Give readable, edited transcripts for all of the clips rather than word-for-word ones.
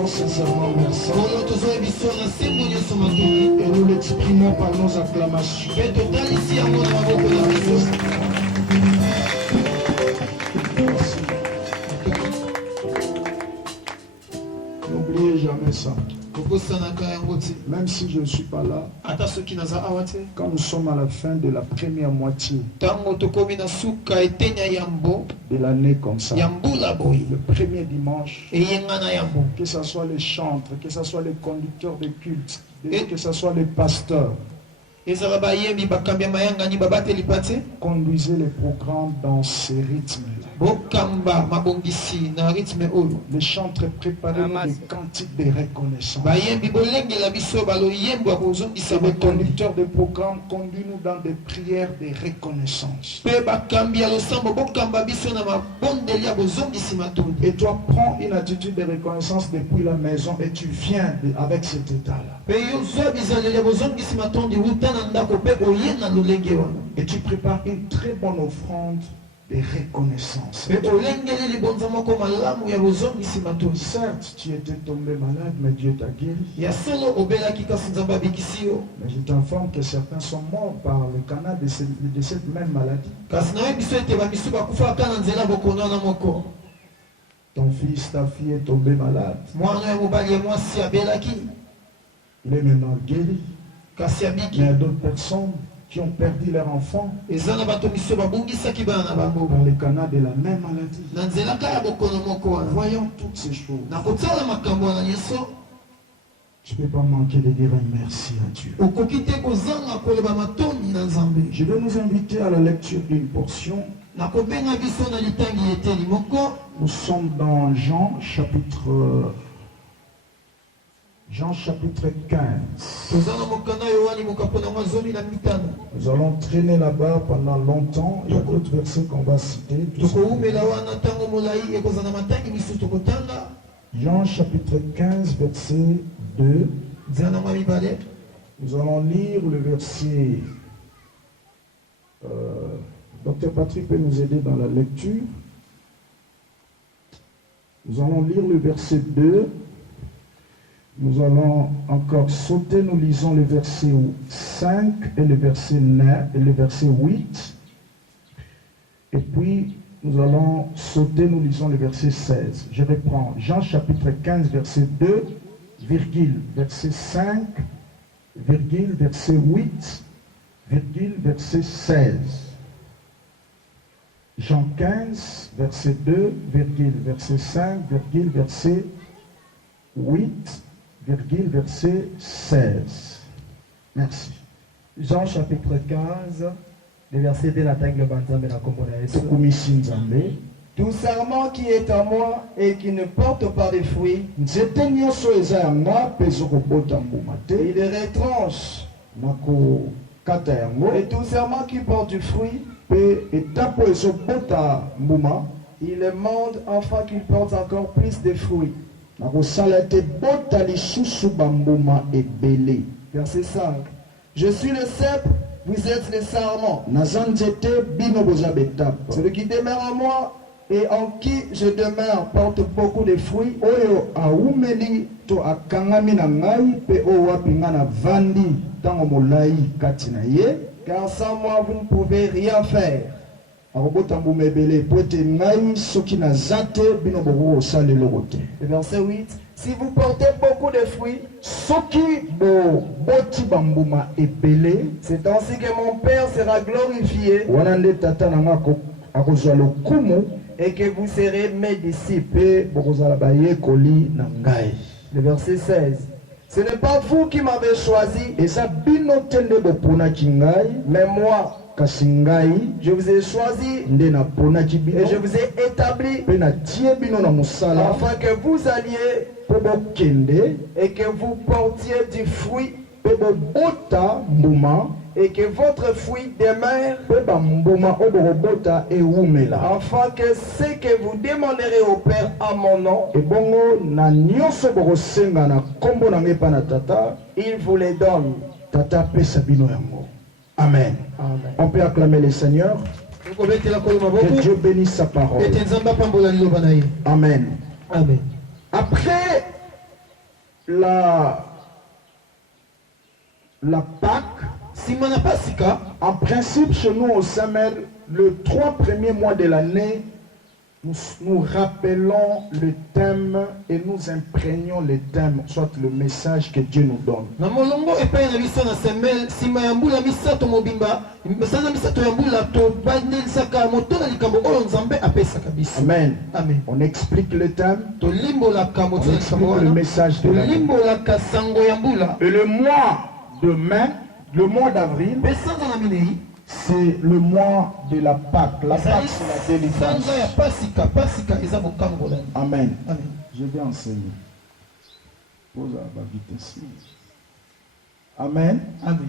disons sincèrement merci. Et nous l'exprimons par nos acclamations. N'oubliez jamais ça. Même si je ne suis pas là, quand nous sommes à la fin de la première moitié de l'année comme ça, le premier dimanche, que ce soit les chantres, que ce soit les conducteurs de culte, que ce soit les pasteurs, conduisez les programmes dans ces rythmes-là. Les chantres, préparez-nous des cantiques de reconnaissance. Et les conducteurs de programmes, conduisent-nous dans des prières de reconnaissance. Et toi, prends une attitude de reconnaissance depuis la maison et tu viens avec cet état-là. Et tu prépares une très bonne offrande de reconnaissance. Certes, tu étais tombé malade, mais Dieu t'a guéri. Mais je t'informe que certains sont morts par le canal de cette même maladie. Ton fils, ta fille est tombé malade. Il est maintenant guéri. Mais il y a d'autres personnes qui ont perdu leur enfant dans le canal de la même maladie. Voyons toutes ces choses. Je ne peux pas manquer de dire un merci à Dieu. Je vais nous inviter à la lecture d'une portion. Nous sommes dans Jean chapitre 15. Nous allons traîner là-bas pendant longtemps. Il y a d'autres versets qu'on va citer. Jean chapitre 15, verset 2. Nous allons lire le verset. Docteur Patrick peut nous aider dans la lecture. Nous allons lire le verset 2. Nous allons encore sauter, nous lisons le verset 5 et le verset 9 et le verset 8. Et puis, nous allons sauter, nous lisons le verset 16. Je reprends Jean chapitre 15, verset 2, virgule, verset 5, virgule, verset 8, virgule, verset 16. Jean 15, verset 2, virgule, verset 5, virgule, verset 8, virgule, verset 16. Merci. Jean chapitre 15, le verset de la tangle banzambe na komona Yesu. Tout serment qui est en moi et qui ne porte pas de fruits, il est retranche. Et tout serment qui porte du fruit, il le monde afin qu'il porte encore plus de fruits. Verset 5. Je suis le cep, vous êtes les sarments. Celui qui demeure en moi et en qui je demeure porte beaucoup de fruits. Car sans moi vous ne pouvez rien faire. Verset 8. Si vous portez beaucoup de fruits, c'est ainsi que mon Père sera glorifié et que vous serez mes disciples. Le verset 16. Ce n'est pas vous qui m'avez choisi, mais moi. Je vous ai choisi et je vous ai établi afin que vous alliez et que vous portiez du fruit et que votre fruit demeure afin que ce que vous demanderez au Père à mon nom, il vous les donne. Amen. Amen. On peut acclamer le Seigneur. Que Dieu bénisse sa parole. Amen. Amen. Après la Pâque, Simana Pasika, en principe, chez nous au Samuel, le 3 premiers mois de l'année, nous rappelons le thème et nous imprégnons le thème, soit le message que Dieu nous donne. na molongo epai na biso na semel sima ya mbula misato mobimba misana misato ya mbula tobandelisaka moto na likambo oyo nzambe apesaka biso. Amen. Amen. On explique le thème, tolimbolaka moto on na explique likambo le wana message de l'année. tolimbolaka sango ya mbula. Et le mois de mai, le mois d'avril, mpe sanza na minei c'est le mois de la Pâque. La Pâque, c'est la délivrance. sanza ya pasika eza bokangolani. Amen. Amen. Je vais enseigner. Pose à la vitesse. Amen. Amen.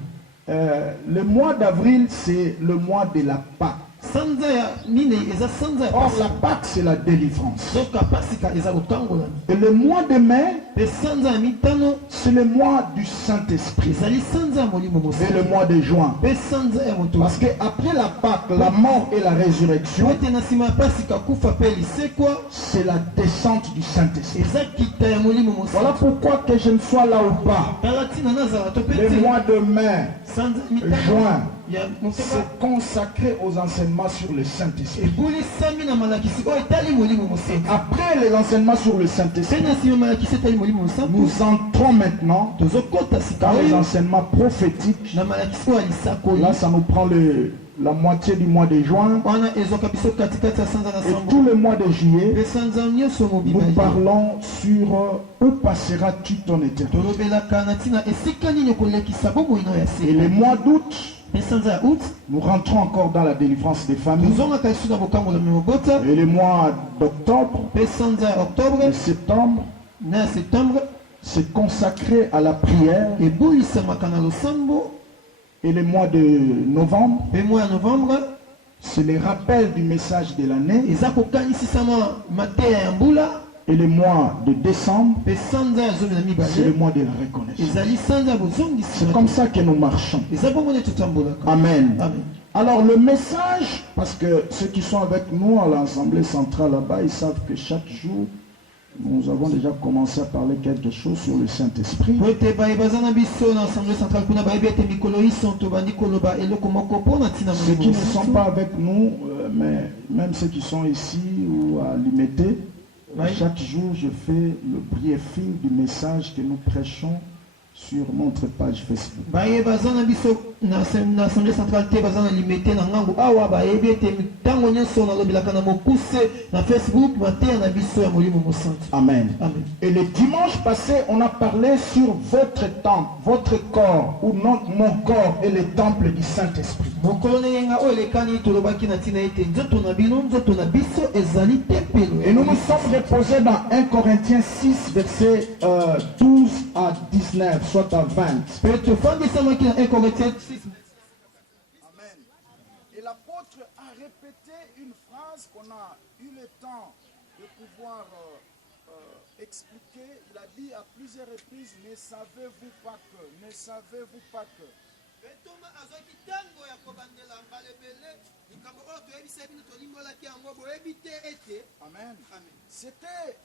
Le mois d'avril, c'est le mois de la Pâque. sanza ya minei eza sanza ya Or, la pasika. Pâque, c'est la délivrance. soka pasika eza bokangolani. Et le mois de mai, mpe sanza ya mitano c'est le mois du Saint-Esprit. ezali sanza ya molimo C'est le mosantu. mois de juin. mpe sanza ya moto. Parce qu'après la Pâque, la mort et la résurrection, ete na nsima ya pasika kufa mpe lisekwa c'est la descente du Saint-Esprit. eza kita ya molimo Voilà mosantu. pourquoi que je ne sois là ou pas. tala ntina nazala to mpe Le te mois de mai, sanza ya mitano juin, ya motema c'est consacré aux enseignements sur le Saint-Esprit. ebulisami na malakisi oyo etali molimo mosantu. Après les enseignements sur le mpe Saint-Esprit, na nsima malakisi etali molimo mosantu nous entrons maintenant tozokɔta sika dans les oyo enseignements prophétiques. na malakisi oyo ya lisakoli. Là, ça nous prend la moitié du mois de juin wana ezwaka biso katikati ya sanza na et tout sambo le mois de juillet. mpe sanza nyonso mobima Nous parlons sur où passeras-tu ton éternité. tolobelaka na ntina esika nini okolekisa bomoi no ya Et le seko. mois d'août, mpe sanza ya out nous rentrons encore dans la délivrance des familles. tozongaka lisu na bokangolami mobota. Et le mois d'octobre, mpe sanza ya de octobre septembre, na ya septembre c'est consacré à la prière. ebolisamaka na losambo. Et le mois de novembre, mpe mois ya novembre c'est le rappel du message de l'année. eza kokanisisama mateya ya mbula. Et le mois de décembre, mpe sanza ya zomi na c'est le mibale mois de la reconnaissance. ezali sanza ya C'est bozongisi. comme ça que nous marchons. eza bongo nde totambolaka. Amen. Amen. Alors le message, parce que ceux qui sont avec nous à l'Assemblée centrale là-bas, ils savent que chaque jour, nous avons déjà commencé à parler quelque chose sur le Saint-Esprit. po ete baza na biso na assemblée centrale kuna bayebi ete mikolo iso tobandi koloba eloko moko mpo na ntina Ceux qui ne sont mosantu. pas avec nous, mais même ceux qui sont ici ou à Limité, Oui. chaque jour je fais le briefing du message que nous prêchons sur notre page Facebook. baye baza na biso na assemblée centrale te baza na limete na ngangu awa bayebi ete ntango nyonso nalobelaka na mokuse na Facebook mateya na biso ya molimo mosantu. Amen. Amen. Et le dimanche passé, on a parlé sur votre temple, votre corps, ou non, mon corps est le temple du Saint-Esprit. mokolo na yenga oyo elekani tolobaki na ntina ete nzoto na bino nzoto na biso ezali tempelo. Et nous nous sommes reposés dans 1 Corinthiens 6, versets 12 à 19, soit à 20. mpe tofandisamaki na 1 Corinthiens 6. Amen. Et l'apôtre a répété une phrase qu'on a eu le temps de pouvoir expliquer. Il a dit à plusieurs reprises, ne savez-vous pas que, ne savez-vous pas que. betoma azwaki ntango ya kobandela mbalebele likambo oyo toyebisa bino tolimbolaki yango boyebi te ete. Amen. Amen. C'était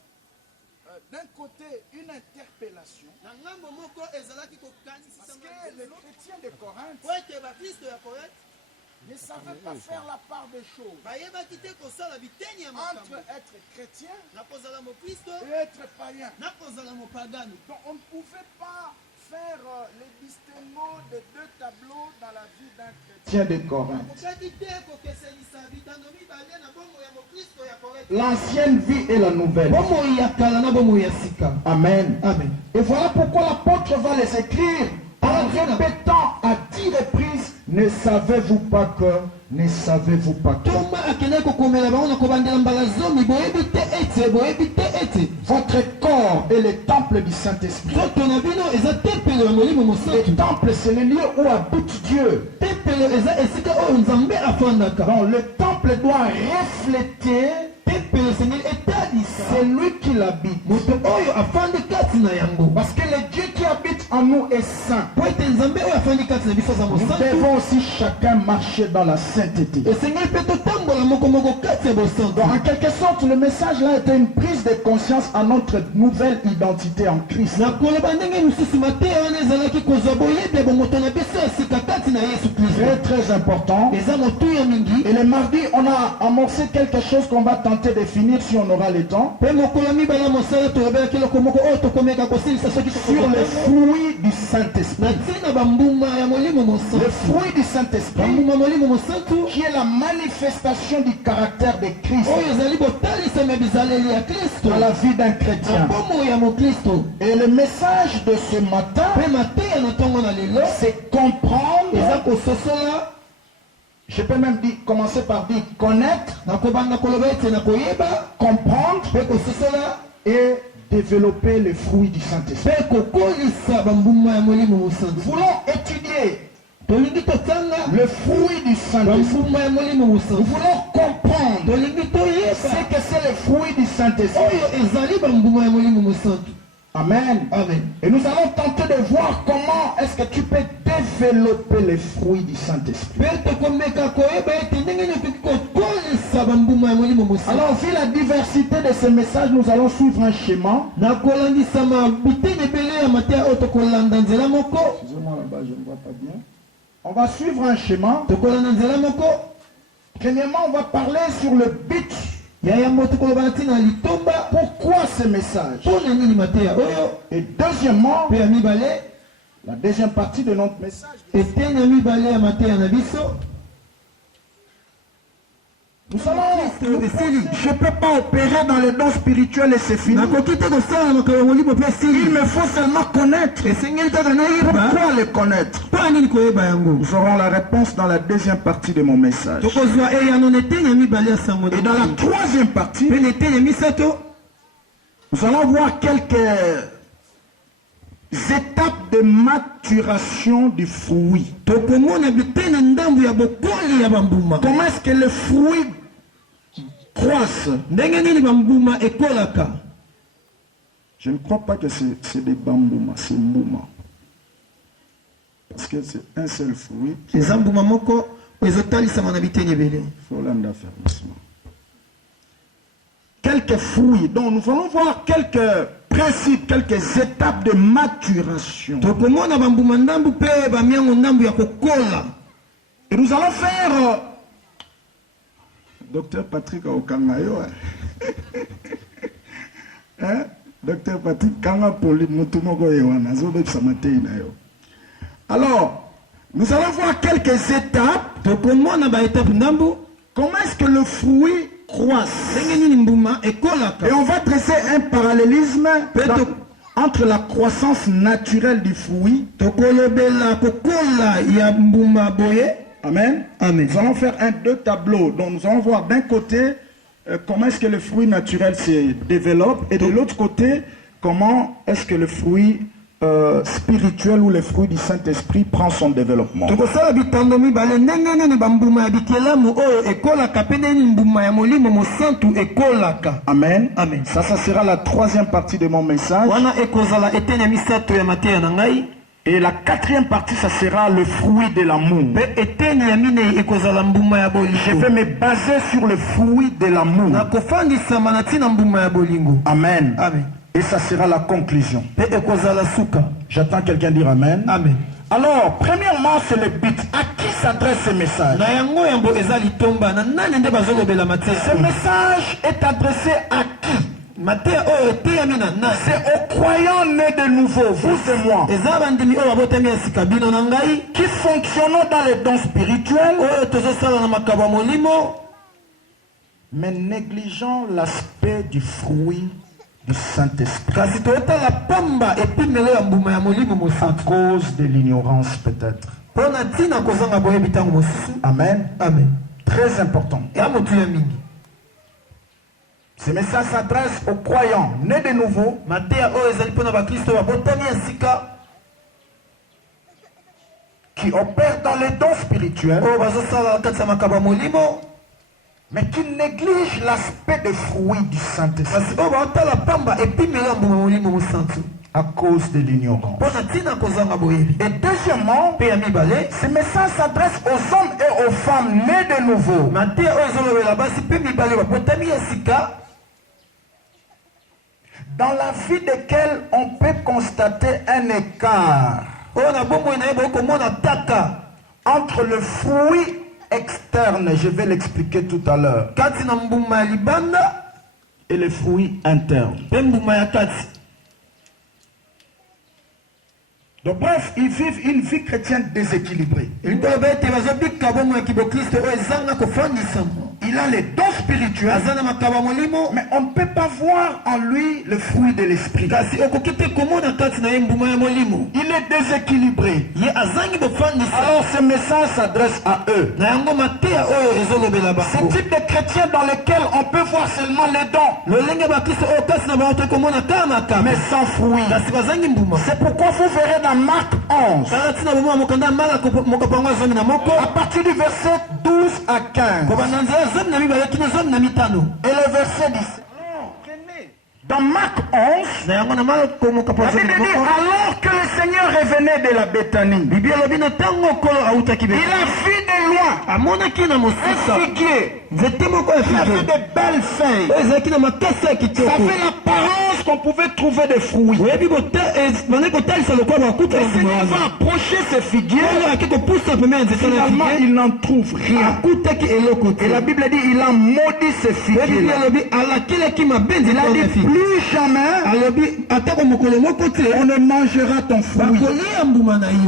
d'un côté une interpellation. na ngambo moko ezalaki Parce kokanisisa que les chrétiens de Corinthe po ete bakristo ya korete ne savaient pas faire la part des choses bayebaki te kosala biteni ya entre makambo être chrétien na kozala mokristo et être païen. na kozala mopagano. Donc on ne pouvait pas faire le distinguo de deux tableaux dans la vie d'un chrétien de Corinthe. okokaki te kokesenisa bitando mibale na bomoi ya mokristo ya korete. L'ancienne vie et la nouvelle. bomoi ya kala na bomoi ya sika. Amen. Amen. Et voilà pourquoi l'apôtre va les écrire en répétant à 10 reprises, ne savez-vous pas que, ne savez-vous pas que. toma akendaki kokomela bango na kobandela mbala zomi boyebi te ete boyebi te ete Votre corps est le temple du Saint-Esprit. nzoto na bino eza tempelo ya molimo Le mosantu. temple, c'est le lieu où habite Dieu. tempelo eza esika oyo nzambe afandaka. Donc le temple doit refléter C'est lui qui l'habite. Parce que le Dieu qui habite en nous est saint. Nous devons aussi chacun marcher dans la sainteté. Donc en quelque sorte, le message là était une prise de conscience à notre nouvelle identité en Christ. Très très important. Et le mardi, on a amorcé quelque chose qu'on va tenter de finir si on aura le temps. Sur le fruit du Saint-Esprit. Le fruit du Saint-Esprit qui est la manifestation du caractère de Christ dans la vie d'un chrétien. Et le message de ce matin, c'est comprendre. Je peux même commencer par dire connaître, comprendre et développer les fruits du Saint-Esprit. Nous voulons étudier le fruit du Saint-Esprit. Nous voulons comprendre ce que c'est le fruit du Saint-Esprit. Amen. Amen. Et nous allons tenter de voir comment est-ce que tu peux développer les fruits du Saint-Esprit. Alors, vu la diversité de ces messages, nous allons suivre un schéma. Excusez-moi là-bas, je ne vois pas bien. On va suivre un schéma. Premièrement, on va parler sur le but. Pourquoi ce message? Et deuxièmement, la deuxième partie de notre message. Nous allons, je ne peux pas opérer dans les dons spirituels et c'est fini. Il me faut seulement connaître. Pourquoi les connaître? Nous aurons la réponse dans la deuxième partie de mon message. Et dans la troisième partie, nous allons voir quelques étapes de maturation du fruit. Comment est-ce que le fruit croisse? Je ne crois pas que c'est des bambouma, c'est mbouma. Parce que c'est un seul fruit. Il faut l'en faire doucement. Quelques fruits. Donc nous allons voir quelques principes, quelques étapes de maturation. Et nous allons faire Docteur Patrick Okangayo. Hein? Docteur Patrick Kanga Poli Mutumoko Ewana. Alors, nous allons voir quelques étapes. Comment est-ce que le fruit croisse? Et on va dresser un parallélisme entre la croissance naturelle du fruit. Amen. Amen. Nous allons faire deux tableaux. Donc nous allons voir d'un côté comment est-ce que le fruit naturel se développe et de l'autre côté comment est-ce que le fruit spirituel ou le fruit du Saint-Esprit prend son développement. Amen. Amen. Ça sera la troisième partie de mon message. Et la quatrième partie, ça sera le fruit de l'amour. Je vais me baser sur le fruit de l'amour. Amen. Amen. Et ça sera la conclusion. J'attends quelqu'un dire Amen. Amen. Alors, premièrement, c'est le but. À qui s'adresse ce message? Ce message est adressé à qui? C'est aux croyants nés de nouveau, vous et moi, qui fonctionnons dans les dons spirituels, mais négligeant l'aspect du fruit du Saint-Esprit. À cause de l'ignorance peut-être. Amen. Amen. Très important. Ce message s'adresse aux croyants nés de nouveau qui opèrent dans les dons spirituels mais qui néglige l'aspect des fruits du Saint-Esprit à cause de l'ignorance. Et deuxièmement, ce message s'adresse aux hommes et aux femmes nés de nouveau, dans la vie desquels on peut constater un écart entre le fruit externe, je vais l'expliquer tout à l'heure, et le fruit interne. Donc bref, ils vivent une vie chrétienne déséquilibrée. Il a les dons spirituels, mais on ne peut pas voir en lui le fruit de l'esprit. Il est déséquilibré. Alors ce message s'adresse à eux. Ce type de chrétiens dans lesquels on peut voir seulement les dons, mais sans fruit. C'est pourquoi vous verrez dans Marc 11, à partir du verset 12 à 15, et le verset 10. Dans Marc 11, la Bible dit, alors que le Seigneur revenait de la Béthanie, il a vu de loin un figuier. Il avait de belles feuilles. Ça fait l'apparence qu'on pouvait trouver des fruits. Le Seigneur va approcher ce figuier. Finalement, il n'en trouve rien. Et la Bible dit, il a maudit ce figuier. Il a dit, plus jamais on ne mangera ton fruit.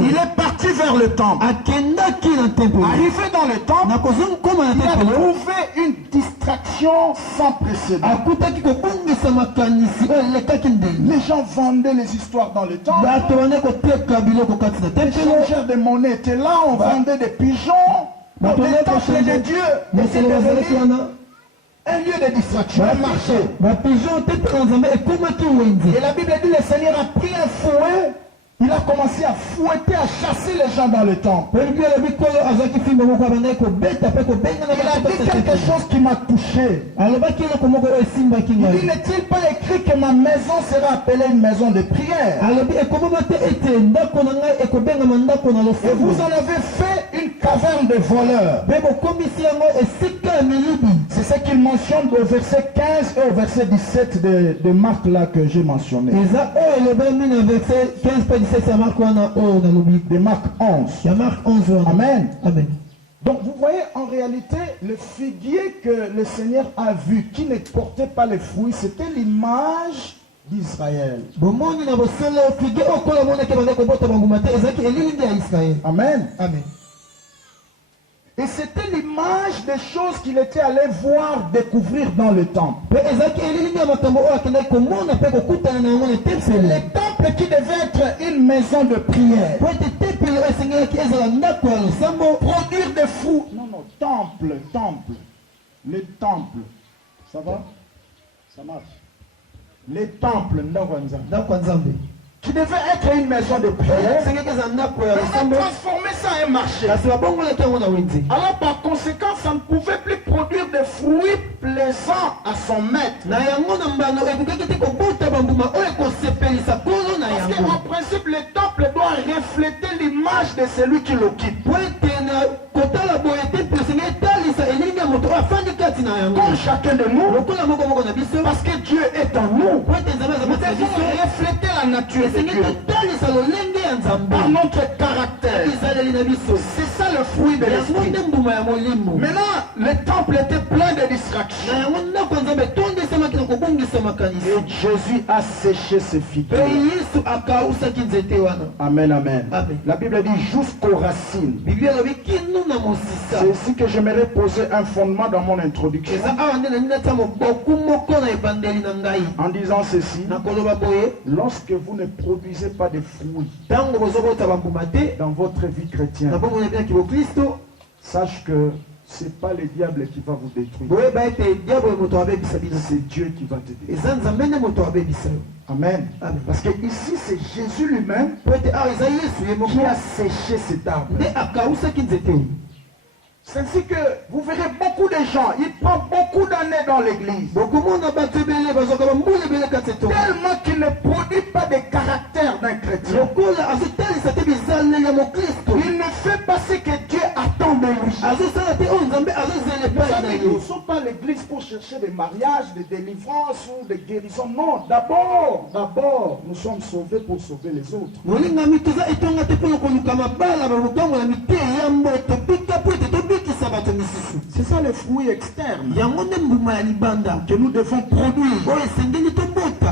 Il est parti vers le temple. Arrivé dans le temple, il a trouvé une distraction sans précédent. Les gens vendaient les histoires dans le temple. Les changeurs de monnaie étaient là, on vendait des pigeons. Dans le temple de Dieu. Mais c'est devenu un lieu de distraction, un marché. Et la Bible dit, le Seigneur a pris un fouet. Il a commencé à fouetter, à chasser les gens dans le temple. Il a dit quelque chose qui m'a touché. Il dit, n'est-il pas écrit que ma maison sera appelée une maison de prière? Et vous en avez fait une caverne de voleurs. C'est ce qu'il mentionne au verset 15 et au verset 17 de Marc là que j'ai mentionné. De Marc 11. Amen. Amen. Donc vous voyez en réalité le figuier que le Seigneur a vu qui ne portait pas les fruits, c'était l'image d'Israël. Amen. Amen. Et c'était l'image des choses qu'il était allé voir, découvrir dans le temple. C'est le temple qui devait être une maison de prière. Produire des fruits. Non, temple. Les temples. Ça va? Ça marche. Les temples, qui devait être une maison de prière, on a transformé ça en un marché. Alors par conséquent, ça ne pouvait plus produire des fruits plaisants à son maître. Parce qu'en principe, le temple doit refléter l'image de celui qui l'occupe. Comme chacun de nous, parce que Dieu est en nous, nous devons refléter la nature de Dieu par notre caractère. C'est ça le fruit de l'esprit. Maintenant, le temple était plein de distractions. Et Jésus a séché ses figuiers. Amen, amen. La Bible dit jusqu'aux racines. C'est ici que j'aimerais poser un fondement dans mon introduction. En disant ceci, lorsque vous ne produisez pas de fruits dans votre vie chrétienne, sache que ce n'est pas le diable qui va vous détruire. C'est Dieu qui va te détruire. Amen. Parce que ici c'est Jésus lui-même qui a séché cet arbre. C'est ainsi que vous verrez beaucoup de gens, ils prennent beaucoup d'années dans l'église. Tellement qu'ils ne produisent pas de caractère d'un chrétien. Il ne fait pas ce que Dieu attend de lui. Nous ne sommes pas à l'église pour chercher des mariages, des délivrances ou des guérisons. Non, d'abord, nous sommes sauvés pour sauver les autres. C'est ça le fruit externe que nous devons produire.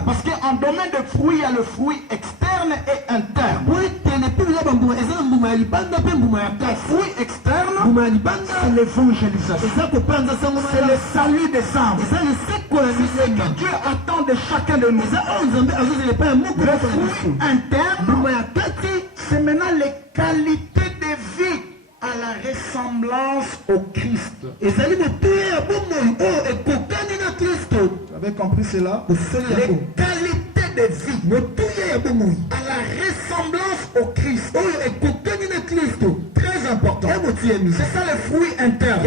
Parce qu'en domaine de fruits, il y a le fruit externe et interne. Le fruit externe, c'est l'évangélisation. C'est le salut des âmes. C'est ce que Dieu attend de chacun de nous. Le fruit interne, c'est maintenant les qualités de vie à la ressemblance au Christ. Vous avez compris cela? Les qualités de vie à la ressemblance au Christ. Très important. C'est ça le fruit interne.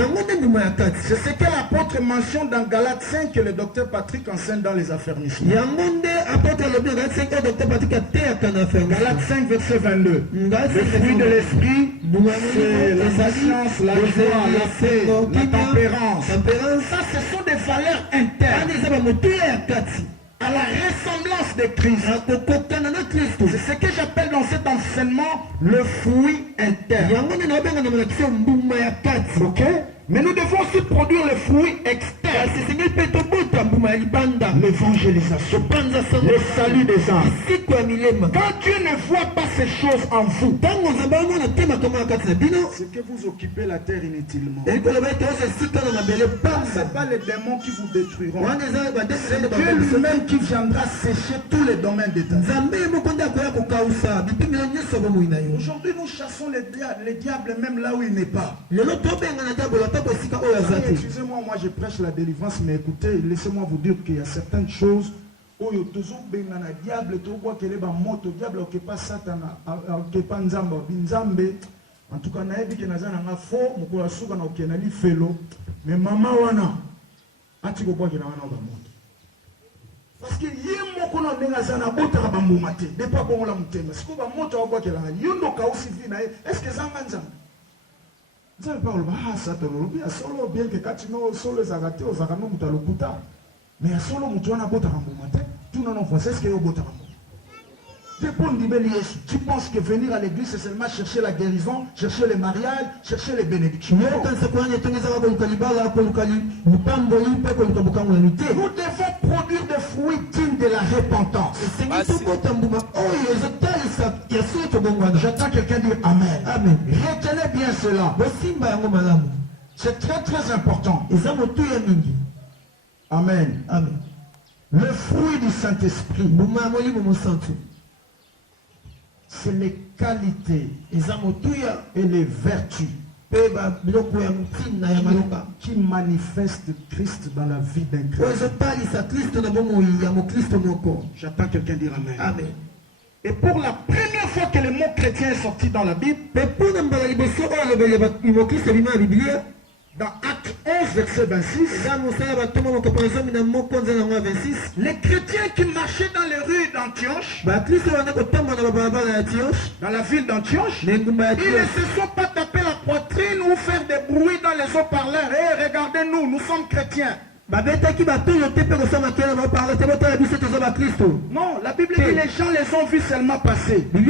C'est ce que l'apôtre mentionne dans Galates 5 que le docteur Patrick enseigne dans les affermissements. Galates 5 verset 22. Le fruit de l'esprit, c'est la patience, la joie, la paix, la tempérance. Ça, ce sont des valeurs internes. À la ressemblance de Christ. C'est ce que j'appelle dans cet enseignement le fruit interne. Ok? Mais nous devons aussi produire le fruit externe. L'évangélisation. Le salut des âmes. Quand Dieu ne voit pas ces choses en vous, c'est que vous occupez la terre inutilement. Ce n'est pas les démons qui vous détruiront. C'est Dieu lui-même qui viendra sécher tous les domaines de ta vie. Aujourd'hui, nous chassons les diables même là où il n'est pas. Excusez-moi, moi je prêche la délivrance, mais écoutez, laissez-moi vous dire qu'il y a certaines choses où il y a toujours un diable, tu vois qu'il est un moto, diable qui n'est pas Satan, qui n'est pas Nzamba, en tout cas, il y a des faux, mais maman wana, tu vois qu'il y a un moto. Parce que y a beaucoup de gens qui ont été bamboumatés, des pas bon la montée, mais si vous avez moto, vous avez est-ce que ça m'a dit? Vous savez pas, solo bien que quand tu n'as solo zagate aux arano mutalokuta, mais solo mutuana botaramboumaté, tout non français, ce qu'il y a au botarambo. Tu penses que venir à l'église c'est seulement chercher la guérison, chercher les mariages, chercher les bénédictions. Nous devons produire des fruits dignes de la repentance. J'attends quelqu'un dire Amen. Amen. Retenez bien cela. C'est très très important. Amen. Amen. Le fruit du Saint-Esprit, c'est les qualités et les vertus qui manifestent Christ dans la vie d'un chrétien. J'attends quelqu'un dire Amen. Amen. Et pour la première fois que le mot chrétien est sorti dans la Bible, dans Acte 11, verset 26, les chrétiens qui marchaient dans les rues d'Antioche, dans la ville d'Antioche, ils ne se sont pas tapés la poitrine ou faire des bruits dans les haut-parleurs. Hey, regardez-nous, nous sommes chrétiens. Non, la Bible dit que les gens les ont vus seulement passer. La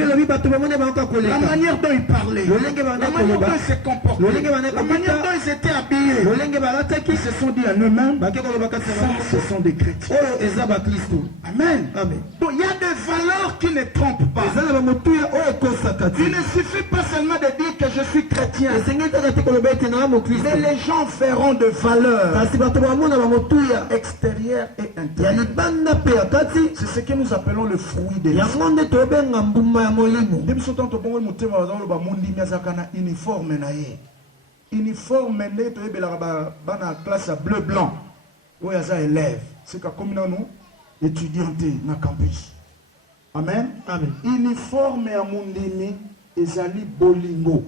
manière dont ils parlaient, la manière dont ils se comportaient, la manière dont ils étaient habillés, ils se sont dit à eux-mêmes, ça, ce sont des chrétiens. Amen. Donc il y a des valeurs qui ne trompent pas. Il ne suffit pas seulement de dire que je suis chrétien, mais les gens verront de valeurs extérieur et intérieur. C'est ce que nous appelons le fruit de l'esprit. Uniforme classe bleu blanc. Où il y a élèves. C'est comme nous étudiants na campus. Amen. Amen. Uniforme à mondini ezali bolingo.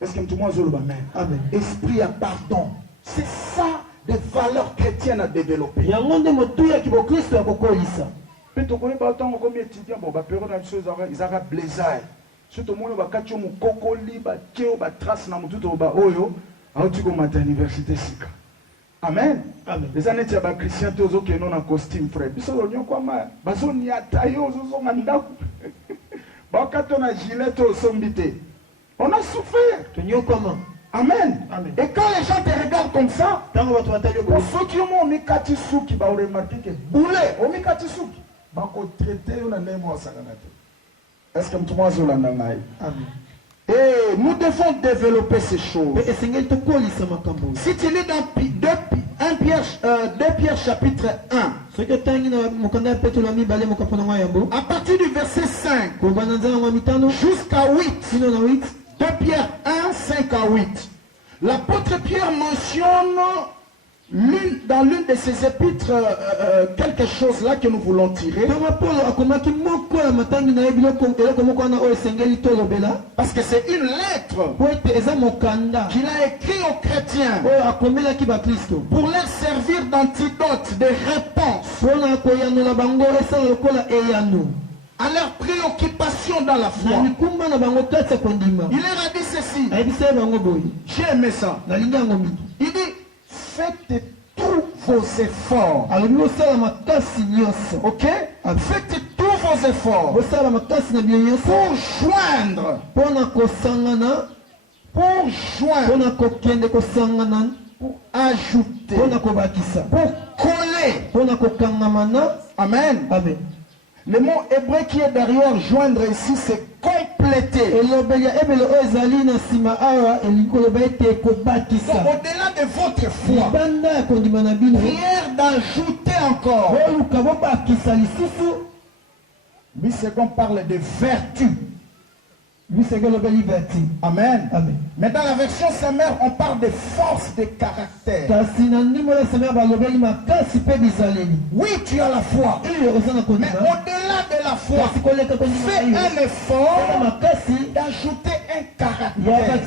Est-ce que tout le monde a amen? Amen. Esprit à pardon. C'est ça des valeurs chrétiennes à développer. Il y a un monde de motuya qui va Christ à Kokolisa. Peut-être qu'on est pas comme étudiant, bon, période de choses, ils ont blazer. Surtout le monde va catcher mon cocoli, va tirer, va tracer dans tout au oyo, à tu comme à l'université sika. Amen. Amen. Les années tiens, Christian, tous ceux qui sont en costume, frère. Ils sont venus quoi, ma, baso ni atayo, ils sont en dehors. Bah, quand on a gilet, tous sombité. On a souffert. Tenio comment? Amen. Amen. Et quand les gens te regardent comme ça, pour ceux qui ont mis Katisuki, bah, on remarque que boulet, on met Katisuki. Bah, on traite, on a même moi ça. Est-ce que tout le monde a l'anaï? Amen. Et nous devons développer ces choses. Si tu lis dans 2 Pierre chapitre 1, à partir du verset 5 jusqu'à 8, 2 Pierre 1, 5 à 8, l'apôtre Pierre mentionne dans l'une de ses épîtres quelque chose là que nous voulons tirer. Parce que c'est une lettre qu'il a écrite aux chrétiens pour leur servir d'antidote, de réponse à leur préoccupation dans la foi. Il leur a dit ceci. J'ai aimé ça. Il dit, faites tous vos efforts. Ok? Faites tous vos efforts pour joindre, pour ajouter, pour coller. Amen. Amen. Le mot hébreu qui est derrière joindre ici, c'est compléter. Donc au-delà de votre foi, prière d'ajouter encore. 8 secondes parle de vertu. Amen. Amen. Mais dans la version Samer, on parle de force de caractère. Oui, tu as la foi. Mais au-delà de la foi, fais un effort d'ajouter un caractère.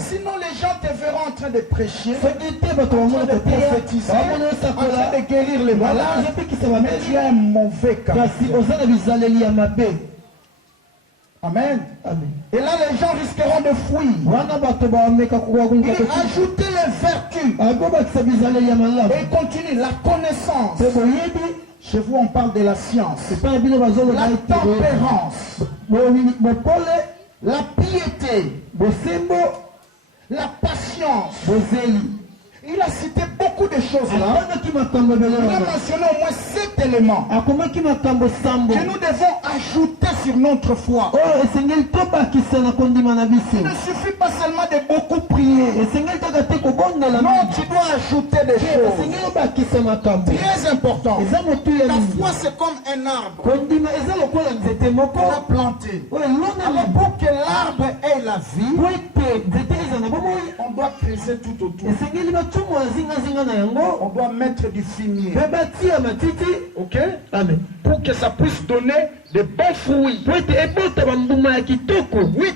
Sinon, les gens te verront en train de prêcher, en train de prophétiser, en train de guérir les malades. Mais tu as un mauvais caractère. Amen. Amen. Et là, les gens risqueront de fuir. Ajoutez les vertus. Et continue la connaissance. Chez vous, on parle de la science. La tempérance. La piété. La patience. Il a cité beaucoup de choses là. Il a mentionné au moins 7 éléments que nous devons ajouter sur notre foi. Il ne suffit pas seulement de beaucoup prier. Non, tu dois ajouter des choses. Très important. La foi, c'est comme un arbre. On a planté. Alors pour que l'arbre ait la vie, on doit creuser tout autour. On doit mettre du fumier. Ok? Amen. Pour que ça puisse donner de bons fruits. Oui,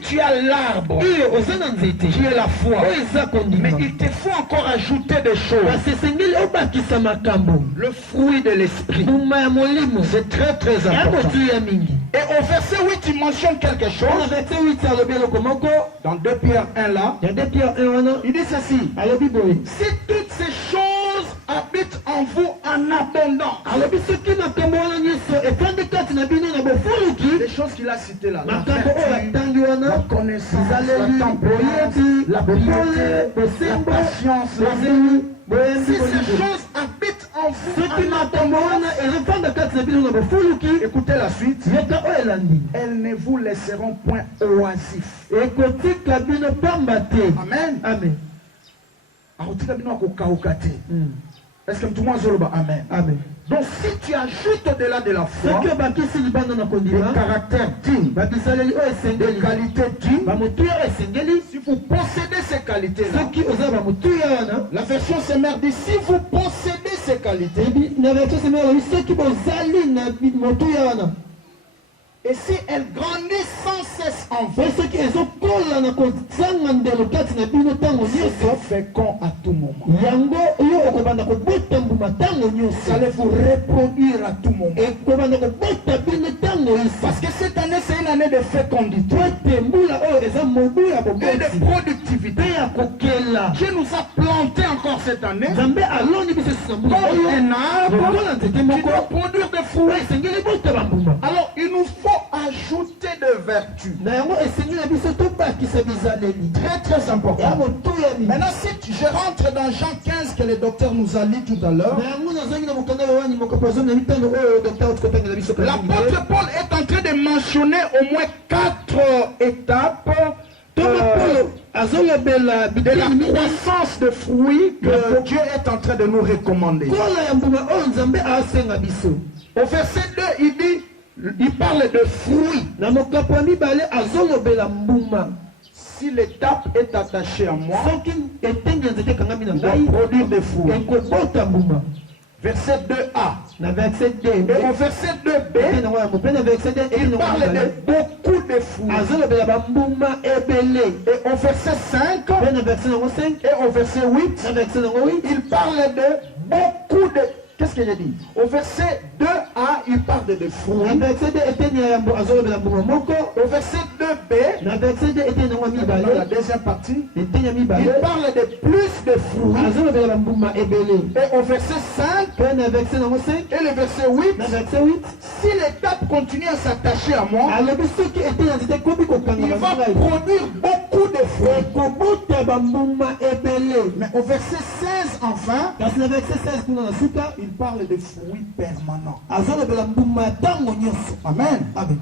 tu as l'arbre qui est la foi. Mais il te faut encore ajouter des choses. Le fruit de l'esprit. C'est très très important. Et au verset 8, il mentionne quelque chose. Dans 2 Pierre 1 là, il dit ceci. Si toutes ces choses habitent en vous en abondance. Les choses qu'il a citées là, la vertu, la connaissance, la tempérance, la piété, la patience, si ces choses habitent en vous en abondance, écoutez la suite, elles ne vous laisseront point oisifs. Amen. Amen. Est-ce que tout le monde dit amen? Amen. Donc si tu ajoutes au-delà de la foi, des caractères dignes, des qualités dignes, si vous possédez ces qualités-là, la version Semer dit si vous possédez ces qualités, Et si elles grandissent sans cesse en vous, soki ezokola na kozanga ndelo kati na bino ntango nyonso, sois fécond à tout moment. yango yo okobanda kobota mbuma ntango Vous nyonso, allez vous reproduire à tout moment. ekobanda kobota bino ntango Parce nyonso. que cette année, c'est une année de fécondité Ete mbula oyo eza mobu ya et de boboti productivité. mpe ya kokela. Dieu nous a planté encore cette année Nzambe aloni biso sisa mbula comme oyo un arbre lokola nzete qui moko doit produire des oyo fruits. esengeli bota bambuma. Alors, il nous faut ajouter de vertus. Na yango esengeli na biso tobakisa bizaleli Très, très ya important. motuya mingi. Maintenant, si je rentre dans Jean 15 que le docteur nous a lu tout à l'heure, Na yango nazongi na mokanda wani mokapo azomi na mitano oyo docteur tukotangela biso l'apôtre Paul est en train de mentionner au moins 4 étapes Paulo azolobela de la biteni mingi croissance de fruits que Dieu est en train de nous recommander. kola ya mbuma oyo nzambe asenga biso. Au verset 2, il dit, il parle de fruits. Na mokapo ya mibale azolobela mbuma. Si l'étape est attachée à moi, Soki etengi ya nzete ekangami na il doit ngai produire des fruits. ekobota mbuma. Verset 2a. Na verset 2 Et au verset 2b, na yango mpe na verset 2 il parle de beaucoup de fruits. azolobela bambuma ebele. Et au verset 5, Mpe na verset nango 5 et au verset 8, na verset nango 8 il parle de beaucoup de... Qu'est-ce que j'ai dit? Au verset 2a, il parle de na fruits. verset 2 eteni ya yambo azolobela mbuma moko. Au verset 2b, Na verset 2 eteni nango dans la mibale deuxième partie, eteni ya il mibale parle de plus de fruits. azolobela bambuma ebele. Et au verset 5 Mpe na verset nango 5 et le verset 8, na verset 8 si l'étape continue à s'attacher à moi, alobi soki eteni ya nzete ekomi il kokanga va bangai produire beaucoup de fruits. ekobota bambuma ebele. Mais au verset 16 enfin, Kasi na verset 16 kuna na suka il parle de fruits permanents. azolobela mbuma ya ntango nyonso. Amen. Amen.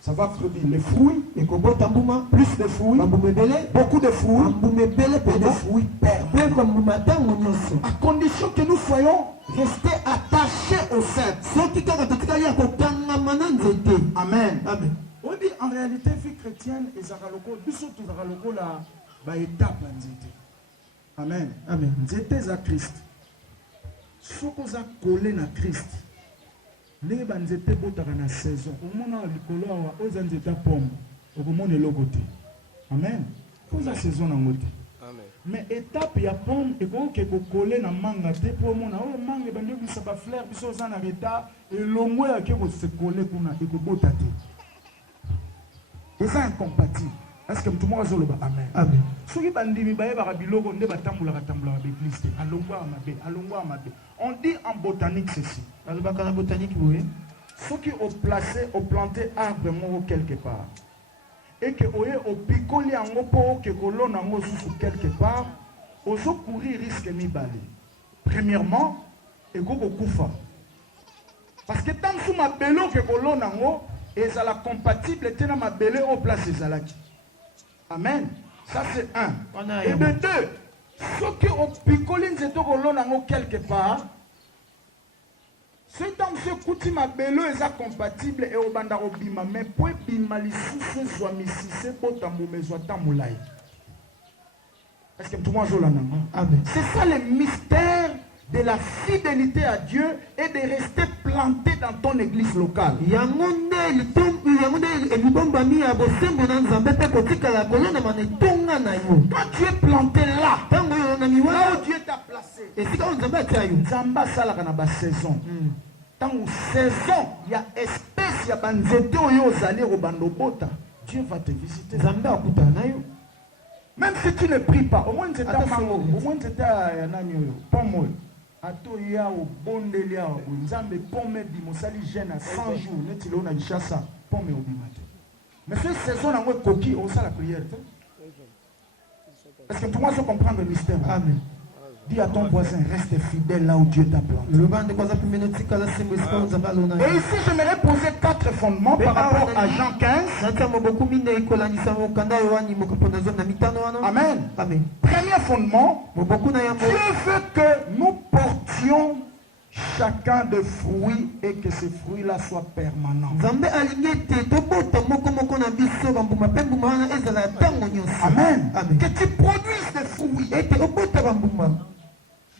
Ça va produire les fruits, ekobota mbuma plus de fruits, bambuma ebele beaucoup de fruits bambuma ebele et des mpenza fruits permanents. mpe bambuma ya ntango nyonso. À condition que nous soyons restés attachés au cèdre. soki kaka totikali ya kokangama na nzete. Amen. Amen. On dit en réalité, vie chrétienne, et Zakaloko, biso tout Zakaloko la étape en nzete. Amen. Amen. Nzete za Christ. Soko za collé na Christ. Ndenge ba nzete botaka na saison. Omona likolo awa oza nzete pomme. Okomona eloko te. Amen. Oza saison na ngote. Amen. Mais étape ya pomme ekoki kokole na manga te po omona oyo manga ebandi bisa ba fleur biso oza na retard elongo ya ke kosekole kuna ekobota te. Eza incompatible. Est-ce que mtu moko azoloba amen? Amen. Soki bandimi bayebaka biloko nde batambolaka baeglise te alongwaka mabe. On dit en botanique ceci. balobaka na botanique boye Soki planté arbre moko quelque part et que oye opikoli yango po ke kolona yango susu quelque part, ozo courir risque mibale. Premièrement, ekoko kufa. Parce que tant sous ma belo ke kolona yango ezala compatible te na mabele au place ezalaki. Amen. Ça c'est un. Et de deux, soki opikoli nzeto kolona yango quelque part, c'est dans ce kuti mabelo eza compatible et obanda obima mais po bima lisusu zwa misise botambo mezwa tamulai. Est-ce que tout le monde Amen. C'est ça le mystère de la fidélité à Dieu et de rester planté dans ton église locale. yango nde elibombami ya bosembo na nzambe mpe kotikala kolona mana etonga na yo. Quand tu es planté là, ntango oyo na là miwana où Dieu t'a placé, esika oyo nzambe atia yo nzambe asalaka na basaison. Tant saison, il y a espèce ya banzete oyo ozali robando bota. Dieu va te visiter. nzambe akutana na yo. Même si tu ne pries pas, au moins c'est Attends, un mango, c'est- au moins c'est un agneau, pomme. Ato ya o bondeli ya o nzambe pomme bi mosali jeune à 100 jours, neti lo na chassa, pomme obimate. Mais cette saison na ngwe koki o sala prière. Est-ce que tout le monde comprend le mystère? Amen. Dis à ton voisin, reste fidèle là où Dieu t'a planté. loba ndeko aza pembeni otikala sembo esika oyo nzambe alona Et yo. ici, j'aimerais poser 4 fondements par rapport à Jean 15. natia moboku minei kolandisa mokanda oyo wani mokapo na zomi na mitano wana. Amen. Amen. Premier fondement, moboku na yango Dieu veut que nous portions chacun de fruits et que ces fruits-là soient permanents. nzambe alingi ete tobota moko na biso bambuma mpe mbuma wana ezala ya ntango nyonso. Amen. Amen. Que tu produises des fruits. ete obota bambuma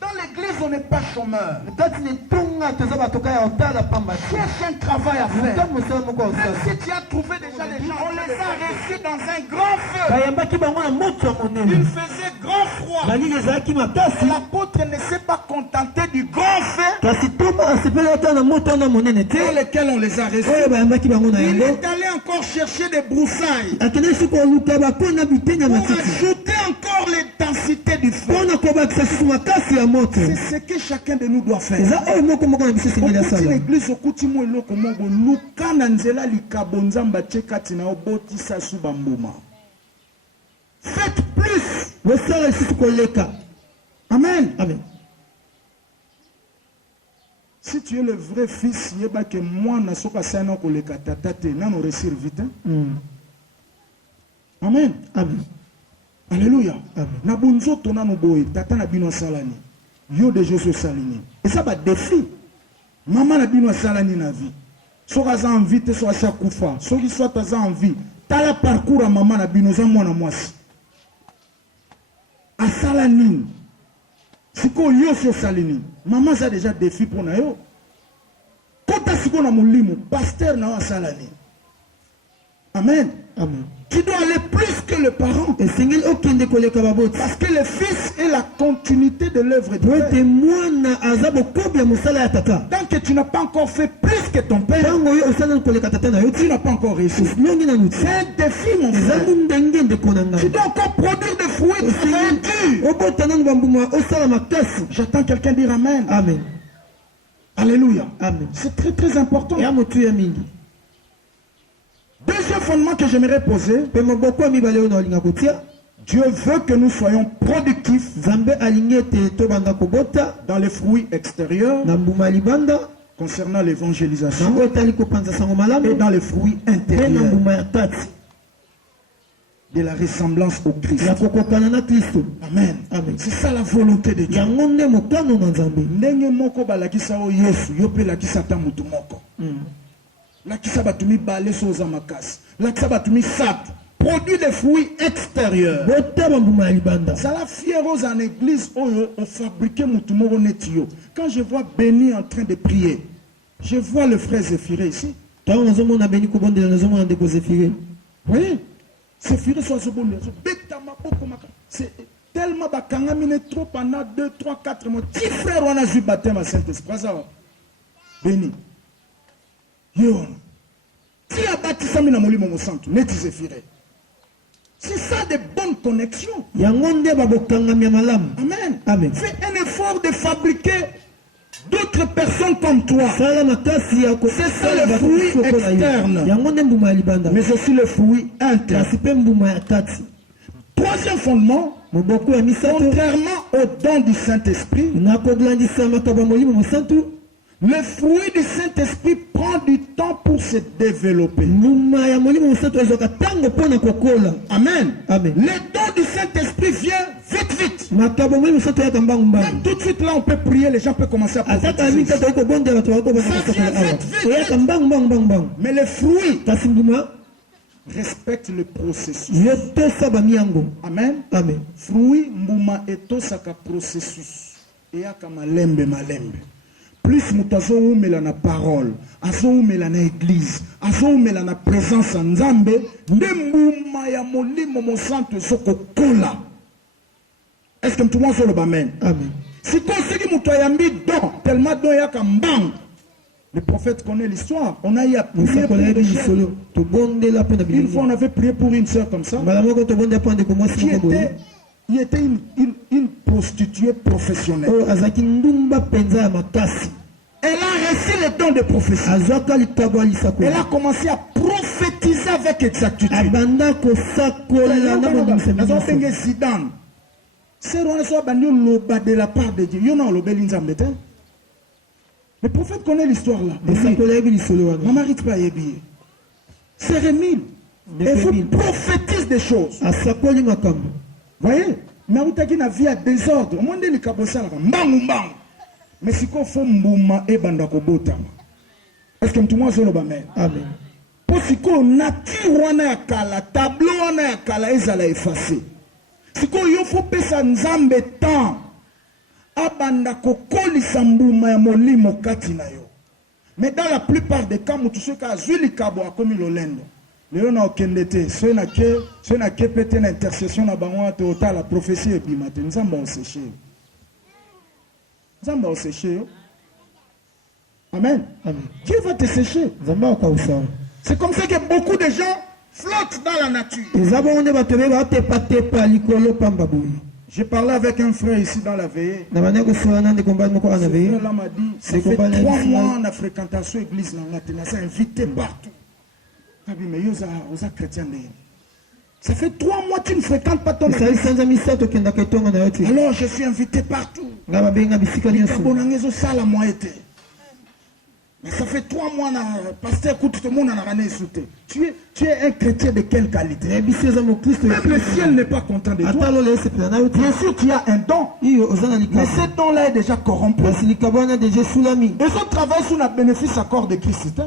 Dans l'église on n'est pas chômeur. Kati ni tunga toza batoka ya otala pamba. Cherche un travail à faire. Musala moko Même osala. si tu as trouvé déjà les gens, on les a reçus dans un grand feu. Bayambaki bango na moto ya Il monene. faisait grand froid. Bali ezalaki makasi. L'apôtre ne s'est pas contenté du grand feu Kasi Thomas asepeli ata na moto na monene te. dans lequel on les a reçus. Oyo bayambaki bango na Il yango. est allé encore chercher des broussailles Akendaki koluka bakona bitenya pour matiti. ajouter encore l'intensité du feu. Mpona kobakisa susu makasi ya moto. C'est ce que chacun de nous doit faire. Eza oyo moko moko na biso esengeli Okuti asala. l'église okuti mo eloko moko luka na nzela likabo nzambe atie kati na obotisa su bambuma. Faites plus. Bosala lisusu koleka. Amen. Amen. Si tu es le vrai fils, yeba que moi na soka sana koleka tata te nano réussir vite. Amen. Amen. Alléluia. Amen. Na bunzoto nano boye tata na bino salani. Yo de Jésus salini. Et ça va défi. Maman na bino salani na vie. Soka za envie te so acha kufa. Soki soit za envie. Tala parcours à maman na bino za mwana mwasi. Asalani. Siko yo so salini. Maman ça déjà défi pour na yo. Kota siko na mulimo, pasteur na asalani. Amen. Amen. Tu dois aller plus que le parent. Esengeli okende koleka baboti. Parce que le fils est la continuité de l'œuvre de Wete Dieu. mwana aza bokobi ya mosala ya tata. Tant que tu n'as pas encore fait plus que ton père, Tango yo osala koleka tata na yo tu n'as pas encore réussi. longi na nuti. C'est un défi, mon frère. Ezali ndenge ndeko na Tu ngai. dois encore produire des fruits très durs. Obota nanu bambuma osala makasi. J'attends quelqu'un dire Amen. Amen. Alléluia. Amen. C'est très très important. Ya motu ya mingi. Deuxième fondement que j'aimerais poser, Pe maboko ya mibale oyo na olinga kotia. Dieu veut que nous soyons productifs Nzambe alingi ete tobanda kobota dans les fruits extérieurs na mbuma ya libanda. concernant l'évangélisation Nango etali kopanza sango et malamu. dans les fruits Pe na intérieurs mbuma ya kati. de la ressemblance au Christ. Ya kokokana na Kristo. Amen. Amen. C'est ça la volonté de Dieu. Yango nde mokano na Nzambe. Ndenge moko balakisa o Yesu, yo pe lakisa ta mutu moko. Lakisa batumi balé soza makasi. Lakisa batumi sap. Produit des fruits extérieurs. Bota bambuma ya libanda. Ça la fière en église où on fabriquait mutu moko netio. Quand je vois Béni en train de prier, je vois le frère Zéphiré ici. Tango nazomona beni kobondela nazomona ndeko Zéphiré. Oui. Zéphiré soit ce bon. C'est tellement bakangamine trop pendant 2, 3, 4 mois. Petit frère, on a vu baptême à Saint-Esprit. Béni. Yo. Si a baptisé mina molimo mo santo, neti Zéphiré. C'est ça de bonnes connexions. Yango nde babokangami ya malamu. Amen. Amen. Fais un effort de fabriquer d'autres personnes comme toi. Sala makasi ya ko. C'est ça le fruit externe. Yango nde mbuma ya libanda. Mais aussi le fruit interne. Kasi pe mbuma ya kati. Troisième fondement, Moboko ya misato. contrairement au don du Saint-Esprit, Na kolandisa makaba molimo mosantu. le fruit du Saint-Esprit prend du temps pour se développer. Mbuma ya molimo mosantu ezwaka tango mpona kokola. Amen. Amen. Le don du Saint-Esprit vient vite, vite. Makaba molimo mosantu yaka mbangu mbangu. Même tout de suite là, on peut prier, les gens peuvent commencer à Ataka prophétiser. mikata iko bonde bato bako Ça vient vite, vite, oyaka mbangu mbangu mbangu mbangu. Mais le fruit Kasi mbuma respecte le processus. yo tosa bamiango. Amen. Amen. Fruit mbuma etosaka processus. Eyaka malembe malembe. Plus mutu azoumela na parole, azoumela na église, azoumela na présence ya Nzambe, nde mbuma ya molimo mosantu ezokokola. Est-ce que mtu mwa azoloba amen? Amen. Sikoyo soki mutu ayambi don, tellement don eyaka mbangu. Le prophète connaît l'histoire. On a eu à prier pour Musakolo yebi des gens. lisolo. Tobondela pe na Une bilingo. fois, on avait prié pour une sœur comme ça, Mbala moko tobondela pe ndeko mwasi qui moko boye. était une prostituée professionnelle. Oyo azalaki ndumba mpenza ya makasi. Elle a reçu le don de prophétie. Azwaka likabo ya lisako. Elle a commencé à prophétiser avec exactitude. Abanda kosakola na bondimisa nazopenge miso. Zidane. C'est wana so bandi loba de la part de Dieu. Yo na lobeli nzambe te. Le prophète connaît l'histoire là. Kosakola yebi lisolo wana. Maman rit pas yebi. C'est Rémile. Et vous prophétise des choses. Asakoli makambo. Voyez? Mais autaki na vie à désordre. Monde likabosala mbangu mbangu. Mais si ko fo mbuma e banda ko botama. Est-ce que mtu mwazo loba amen? Amen. Po siko nature wana ya kala, tableau wana ya kala ezala effacé. Siko yo faut pesa Nzambe temps abanda kokolisa mbuma ya molimo kati na yo. Mais dans la plupart des cas, mutu soki azwi likabo akomi lolendo. Lelo na okende te, so na ke pete na intercession na bango te ota la prophétie ebima te. Nzambe oseche yo. Nzambe oseche yo. Amen. Amen. Dieu va te sécher. C'est comme ça que beaucoup de gens flottent dans la nature. J'ai parlé avec un frère ici dans la veillée. Ce frère-là m'a dit, ça fait 3 mois en fréquentation église, on s'est invité partout. Mais vous êtes chrétien. Ça fait 3 mois que tu ne fréquentes pas ton église. Alors je suis invité partout. Mais ça fait 3 mois, pasteur, écoute, tout le monde en a ramené sauté. Tu es un chrétien de quelle qualité? Même le ciel n'est pas content de toi. Bien sûr, tu as un don. Mais ce don-là est déjà corrompu. Les autres travaillent sous le bénéfice accord de Christ.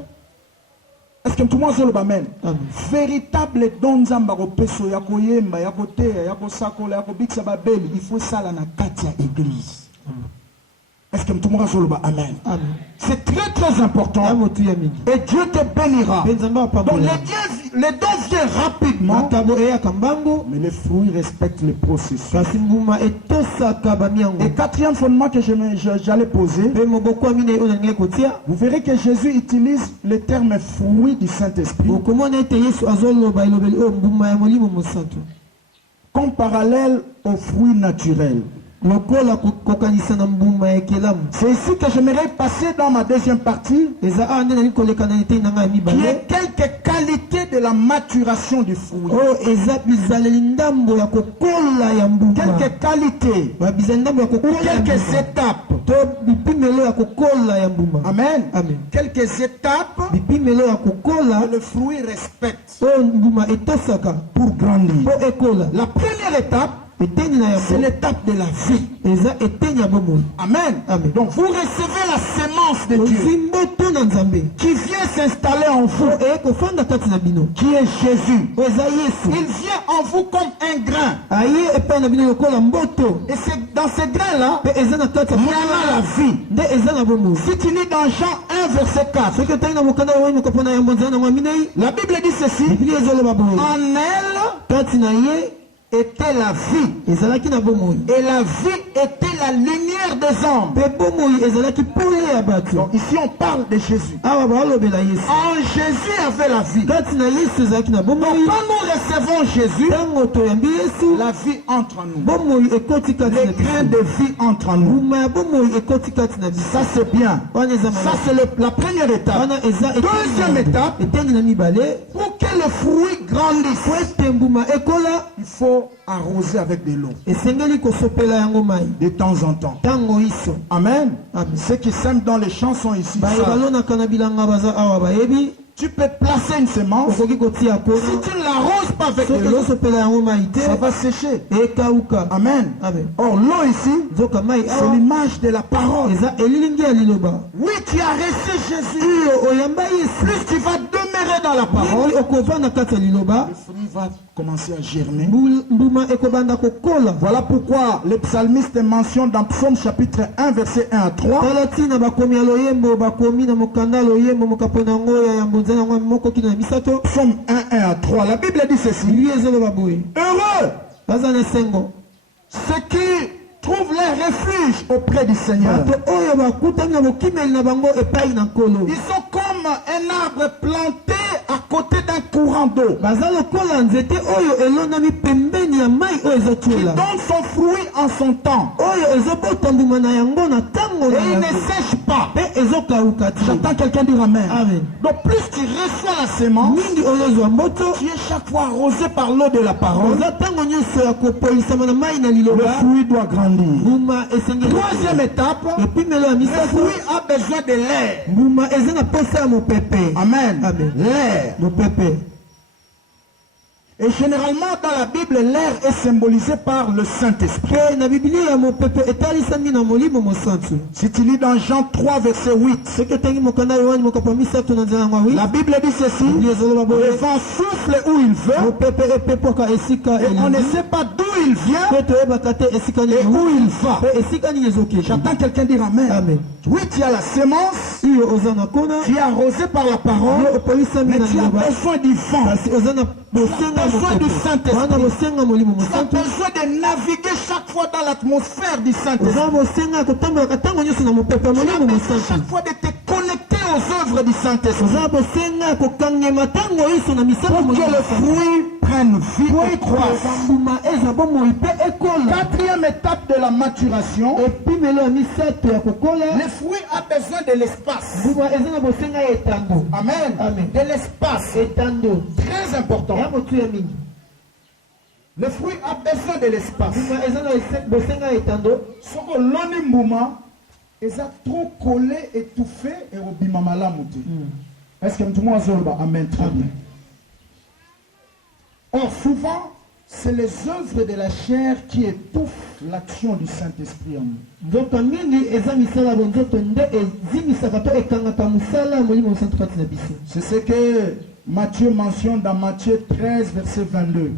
Est-ce que tout le monde se le amène? Véritable don Zambaro Peso, Yako Yemba, Yako Te, Yako Sako, Yako Bixa Babel, il faut ça dans la Katia église. Est-ce que tout le monde se le amène? C'est très très important. Et Dieu te bénira. Donc les dons viennent rapidement. Mais les fruits respectent le processus. Et quatrième fondement que j'allais poser, vous verrez que Jésus utilise le terme fruit du Saint-Esprit comme parallèle aux fruits naturels. C'est ici que j'aimerais passer dans ma deuxième partie, qui est quelques qualités de la maturation du fruit. Quelques qualités ou quelques étapes. Amen. Quelques étapes que le fruit respecte pour grandir. La première étape, c'est l'étape de la vie. Amen. Donc vous recevez la sémence de Dieu qui vient s'installer en vous, qui est Jésus. Il vient en vous comme un grain. Et c'est dans ce grain-là, il y a la vie. Si tu lis dans Jean 1 verset 4, la Bible dit ceci: en elle était la vie. Et la vie était la lumière des hommes. Donc ici on parle de Jésus. En Jésus avait la vie. Donc quand nous recevons Jésus, la vie entre en nous. Les grains de vie entre en nous. Ça c'est bien. Ça c'est la première étape. Deuxième étape, pour que le fruit grandisse, il faut arroser avec de l'eau de temps en temps. Amen. Ceux qui sèment dans les champs sont ici. Tu peux placer une semence. Si tu ne l'arroses pas avec de l'eau, ça va sécher. Amen. Or l'eau ici, c'est l'image de la parole. Oui, tu as reçu Jésus. Plus tu vas demeurer dans la parole, le fruit va commencer à germer. Voilà pourquoi le psalmiste mentionne dans Psaume chapitre 1 verset 1 à 3. Psaume 1 à 3. La Bible dit ceci: heureux ceux qui trouvent leur refuge auprès du Seigneur. Ils sont comme un arbre planté à côté d'un courant d'eau, qui donne son fruit en son temps, et il ne sèche pas. J'entends quelqu'un dire amen. Donc plus tu reçois la sémence, tu es chaque fois arrosé par l'eau de la parole, le fruit doit grandir. Troisième étape, le fruit a besoin de l'air. Amen. L'air. Et généralement dans la Bible, l'air est symbolisé par le Saint-Esprit. Si tu lis dans Jean 3, verset 8, la Bible dit ceci: le vent souffle où il veut, et on ne sait pas d'où il vient et où il va. J'entends quelqu'un dire Amen. Amen. Oui, tu as la sémence, tu es arrosé par la parole, mais tu as besoin du vent. Tu as besoin du Saint-Esprit. Tu as besoin de naviguer chaque fois dans l'atmosphère du Saint-Esprit. Chaque fois de te connecter aux œuvres du Saint-Esprit. Pour que le fruit prenne vie et croisse. Quatrième étape de la maturation, le fruit a besoin de l'espace. Amen. De l'espace. Très important. Le fruit a besoin de l'espace. Ce que l'on est trop collé, étouffé et obimamalamuté. Est-ce que tout le monde a Amen? Très bien. Or, souvent, c'est les œuvres de la chair qui étouffent l'action du Saint-Esprit en nous. C'est ce que Matthieu mentionne dans Matthieu 13, verset 22.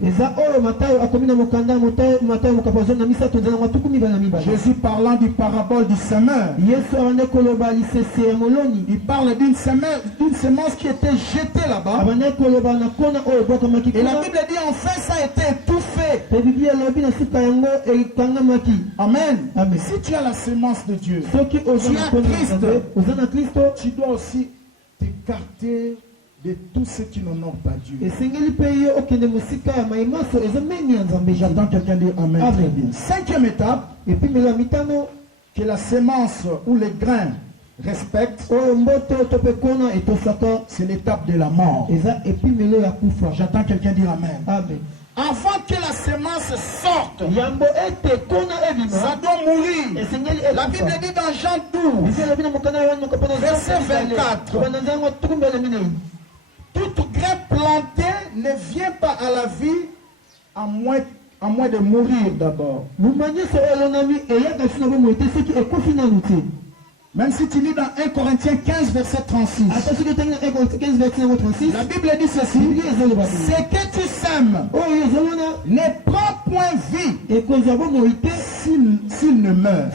Jésus parlant du parabole du semeur. Il parle d'une semence qui était jetée là-bas. Et la Bible dit enfin ça a été étouffé. Amen. Si tu as la sémence de Dieu, tu as Christ, tu dois aussi t'écarter de tout ce qui n'honore pas Dieu. J'entends quelqu'un dire Amen. Très bien. Cinquième étape, que la sémence ou les grains respectent, c'est l'étape de la mort. J'entends quelqu'un dire Amen. Avant que la sémence sorte, ça doit mourir. La Bible dit dans Jean 12, verset 24, toute grain planté ne vient pas à la vie à moins de mourir d'abord. Même si tu lis dans 1 Corinthiens 15, verset 36, la Bible dit ceci: ce que tu sèmes ne prend point vie s'il ne meurt.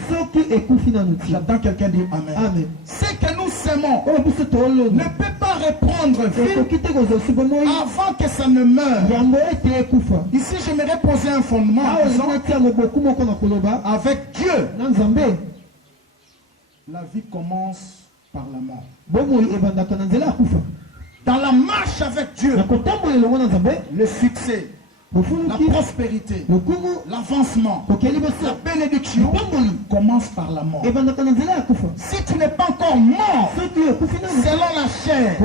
J'entends quelqu'un dire Amen. Ce que nous sémons ne peut pas reprendre vie avant que ça ne meure. Ici, j'aimerais poser un fondement avec Dieu. La vie commence par la mort. Dans la marche avec Dieu, le succès, la prospérité, l'avancement, la bénédiction commence par la mort. Si tu n'es pas encore mort selon la chair,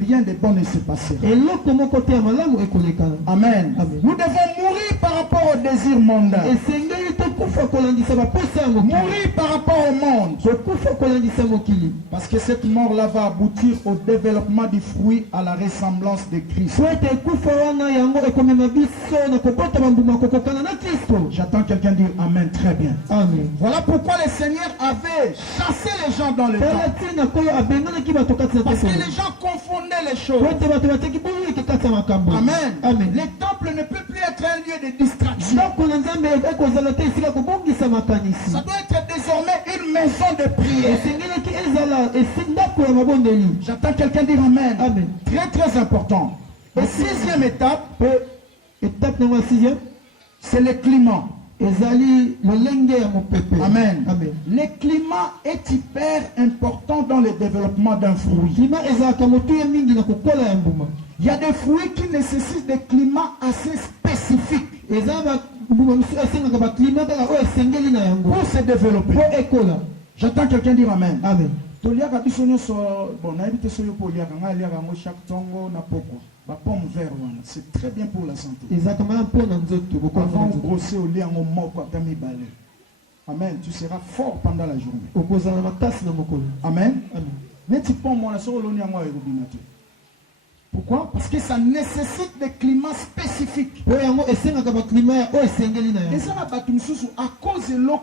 rien de bon ne se passera. Amen. Nous devons mourir par rapport au désir mondain. Mourir par rapport au monde. Parce que cette mort-là va aboutir au développement du fruit à la ressemblance de Christ. J'entends quelqu'un dire Amen. Très bien. Amen. Voilà pourquoi le Seigneur avait chassé les gens dans le temple. Parce que les gens confondaient les choses. Amen. Le temple ne peut plus être un lieu de distraction. Ça doit être désormais une maison de prière. J'entends quelqu'un dire Amen. Très très important. La sixième étape, c'est le climat. Amen. Le climat est hyper important dans le développement d'un fruit. Il y a des fruits qui nécessitent des climats assez spécifiques pour se développer. J'entends quelqu'un dire Amen. C'est très bien pour la santé. Avant de brosser au lit en mort, Amen. Tu seras fort pendant la journée. Amen. Pourquoi? Parce que ça nécessite des climats spécifiques. po yango esengaka baclimat ya oyo esengeli na Et yango. ça, à cause de l'eau,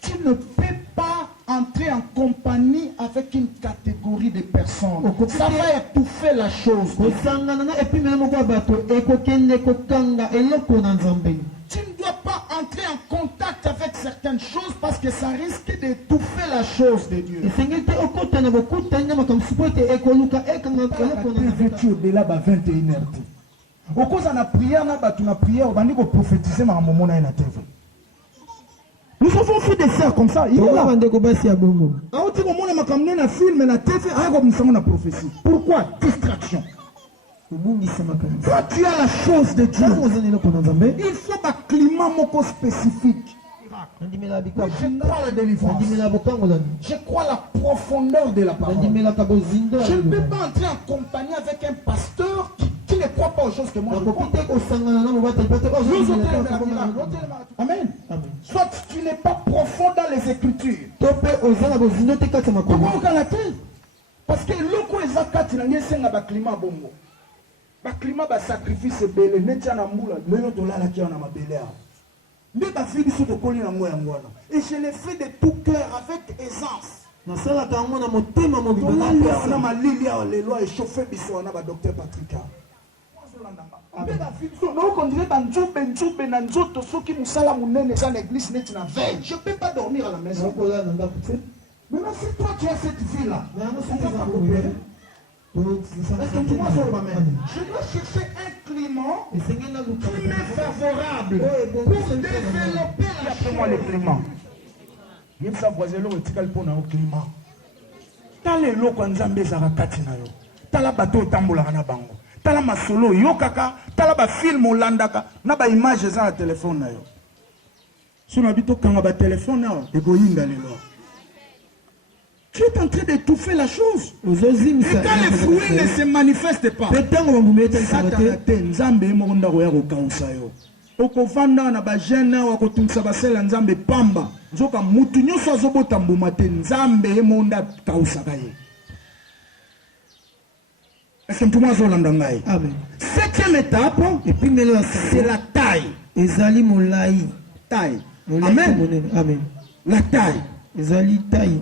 tu ne peux pas entrer en compagnie avec une catégorie de personnes. Ça va étouffer la chose. kosangana na epimele moko ya bato ekokende kokanga eloko na nzambe. Tu ne dois pas entrer en contact avec certaines choses parce que ça risque d'étouffer la chose de Dieu. esengeli te okota na bokutani na makambo po ete ekoluka ekanga eloko na nzambe. Tu au-delà de 21h. Au cause de la prière, na prière, on va prophétiser ma maman na TV. Nous avons fait des cercles comme ça. Il est là. bandeko basi ya bongo. Quand tu as makamne na film na TV, comme ça na prophétie. Pourquoi? Distraction. Obungisa makambo. Quand tu as la chose de Dieu, Tango ozali eloko na nzambe. il faut un climat moko spécifique. Nandimela Je bikabu. crois la délivrance. Nandimela bokangolani. Je crois la profondeur de la parole. Nandimelaka bozindo. Je ne peux pas entrer en compagnie avec un pasteur qui ne croit pas aux choses que moi je crois. nakoki te kosangana na mobateli pate Amen. Amen. Soit tu n'es pas profond dans les Écritures. to mpe oza na bozindo te kati ya makombo. Pourquoi on te? Parce que loko ezakati na ngesenga ba climat bongo. Ba climat ba sacrifice belé netia na mbula lelo tolala kia na mabele. Mais ba fili so tokoli na ngoya ngwana. Et je l'ai fait de tout cœur avec aisance. nasalaka yango na motema mobimba Tolala na malili ya lelo échauffé biso na ba docteur Patrick. Je ne peux pas dormir à la maison. Maintenant, si toi tu as cette vie-là, je dois chercher un climat favorable pour développer la chose. Le climat. Il faut savoir le climat. T'as les lots quand Zambé Zara Katinayo. T'as la bateau tambola na bango. Tala masolo yo kaka, tala ba film olandaka, na ba image za na téléphone na yo. So na bito kanga ba téléphone na eko yinga lelo. Tu es en train d'étouffer la chose. Et quand les fruits ne se manifestent pas, Satan nzambe monda ko ya ko kaunsa yo. Okovanda na ba jeune wa ko tumsa ba sela nzambe pamba. Nzoka mutu nyoso azobota mbuma te nzambe monda kausa kaye. Est-ce que tout le monde a Amen. Septième étape, c'est la taille. ezali molai. Taille. Amen. Amen. La taille. ezali taille.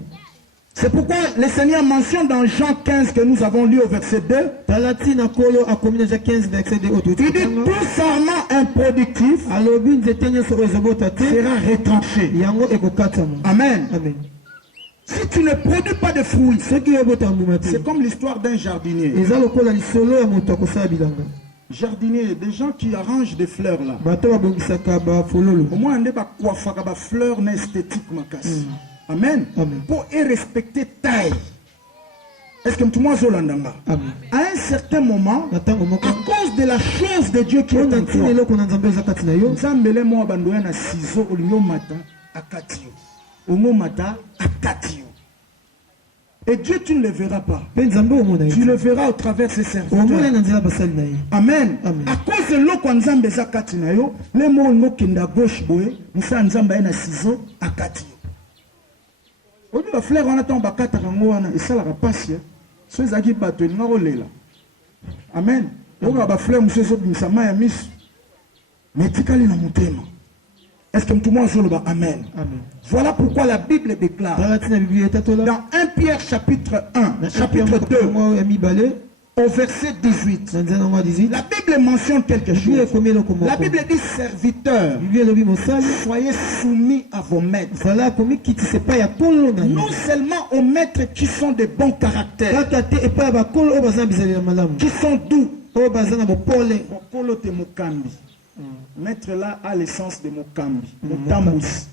C'est pourquoi le Seigneur mentionne dans Jean 15 que nous avons lu au verset 2. talatina kolo akomi na 15 verset 2 Il dit tout sarment improductif alobi nzete nyonso oyo ezobota te sera retranché. yango ekokatama. Amen. Amen. Si tu ne produis pas de fruits, soki ebota mbuma te c'est comme l'histoire d'un jardinier. eza lokola lisolo ya moto akosala bilanga. Jardinier, des gens qui arrangent des fleurs là. bato babongisaka bafololo. Au moins, on a coiffaka ba fleurs na esthétique makasi. Amen. Amen. Pour respecter taille. Est-ce que tout le monde a Amen. à un certain moment, na ntango moko à cause de la chose de Dieu qui est mpona en ntina toi, eloko na nzambe eza kati na yo nzambele mo abandoya na ciseau olingo mata akati yo. Ongo mata akati yo. Et Dieu, tu ne le verras pas. mpe nzambe omona Tu ye le verras au travers de ses omona serviteurs. na nzela basali na ye. Amen. Amen. À cause de l'eau quand nzambe eza kati na yo, le mo ngo kenda gauche boye, musa nzambe aye na ciseau akati yo. Odi ba fleur wana ton bakata rango wana esalaka pasi. So ezaki bato elinga kolela. Amen. Oka ba fleur muso ezobimisa mai ya miso. Mais tikali na motema. Est-ce que tout le monde dit Amen? Amen. Voilà pourquoi la Bible déclare talatina bible etatola dans 1 Pierre chapitre 1, chapitre 2, ya mibale au verset 18. na nzela yango ya 18 La Bible mentionne quelque bible chose. ekomi eloko La moko. Bible dit serviteurs, bible elobi mosali soyez soumis à vos maîtres. zala komikitisa epai ya kolo na yo Non seulement aux maîtres qui sont de bons caractères, kaka te epai ya bakolo oyo baza na bizalela malamu qui sont doux. oyo baza na bopole. Mokolo te mokambi. Maître là a l'essence de mokambi. Motambus.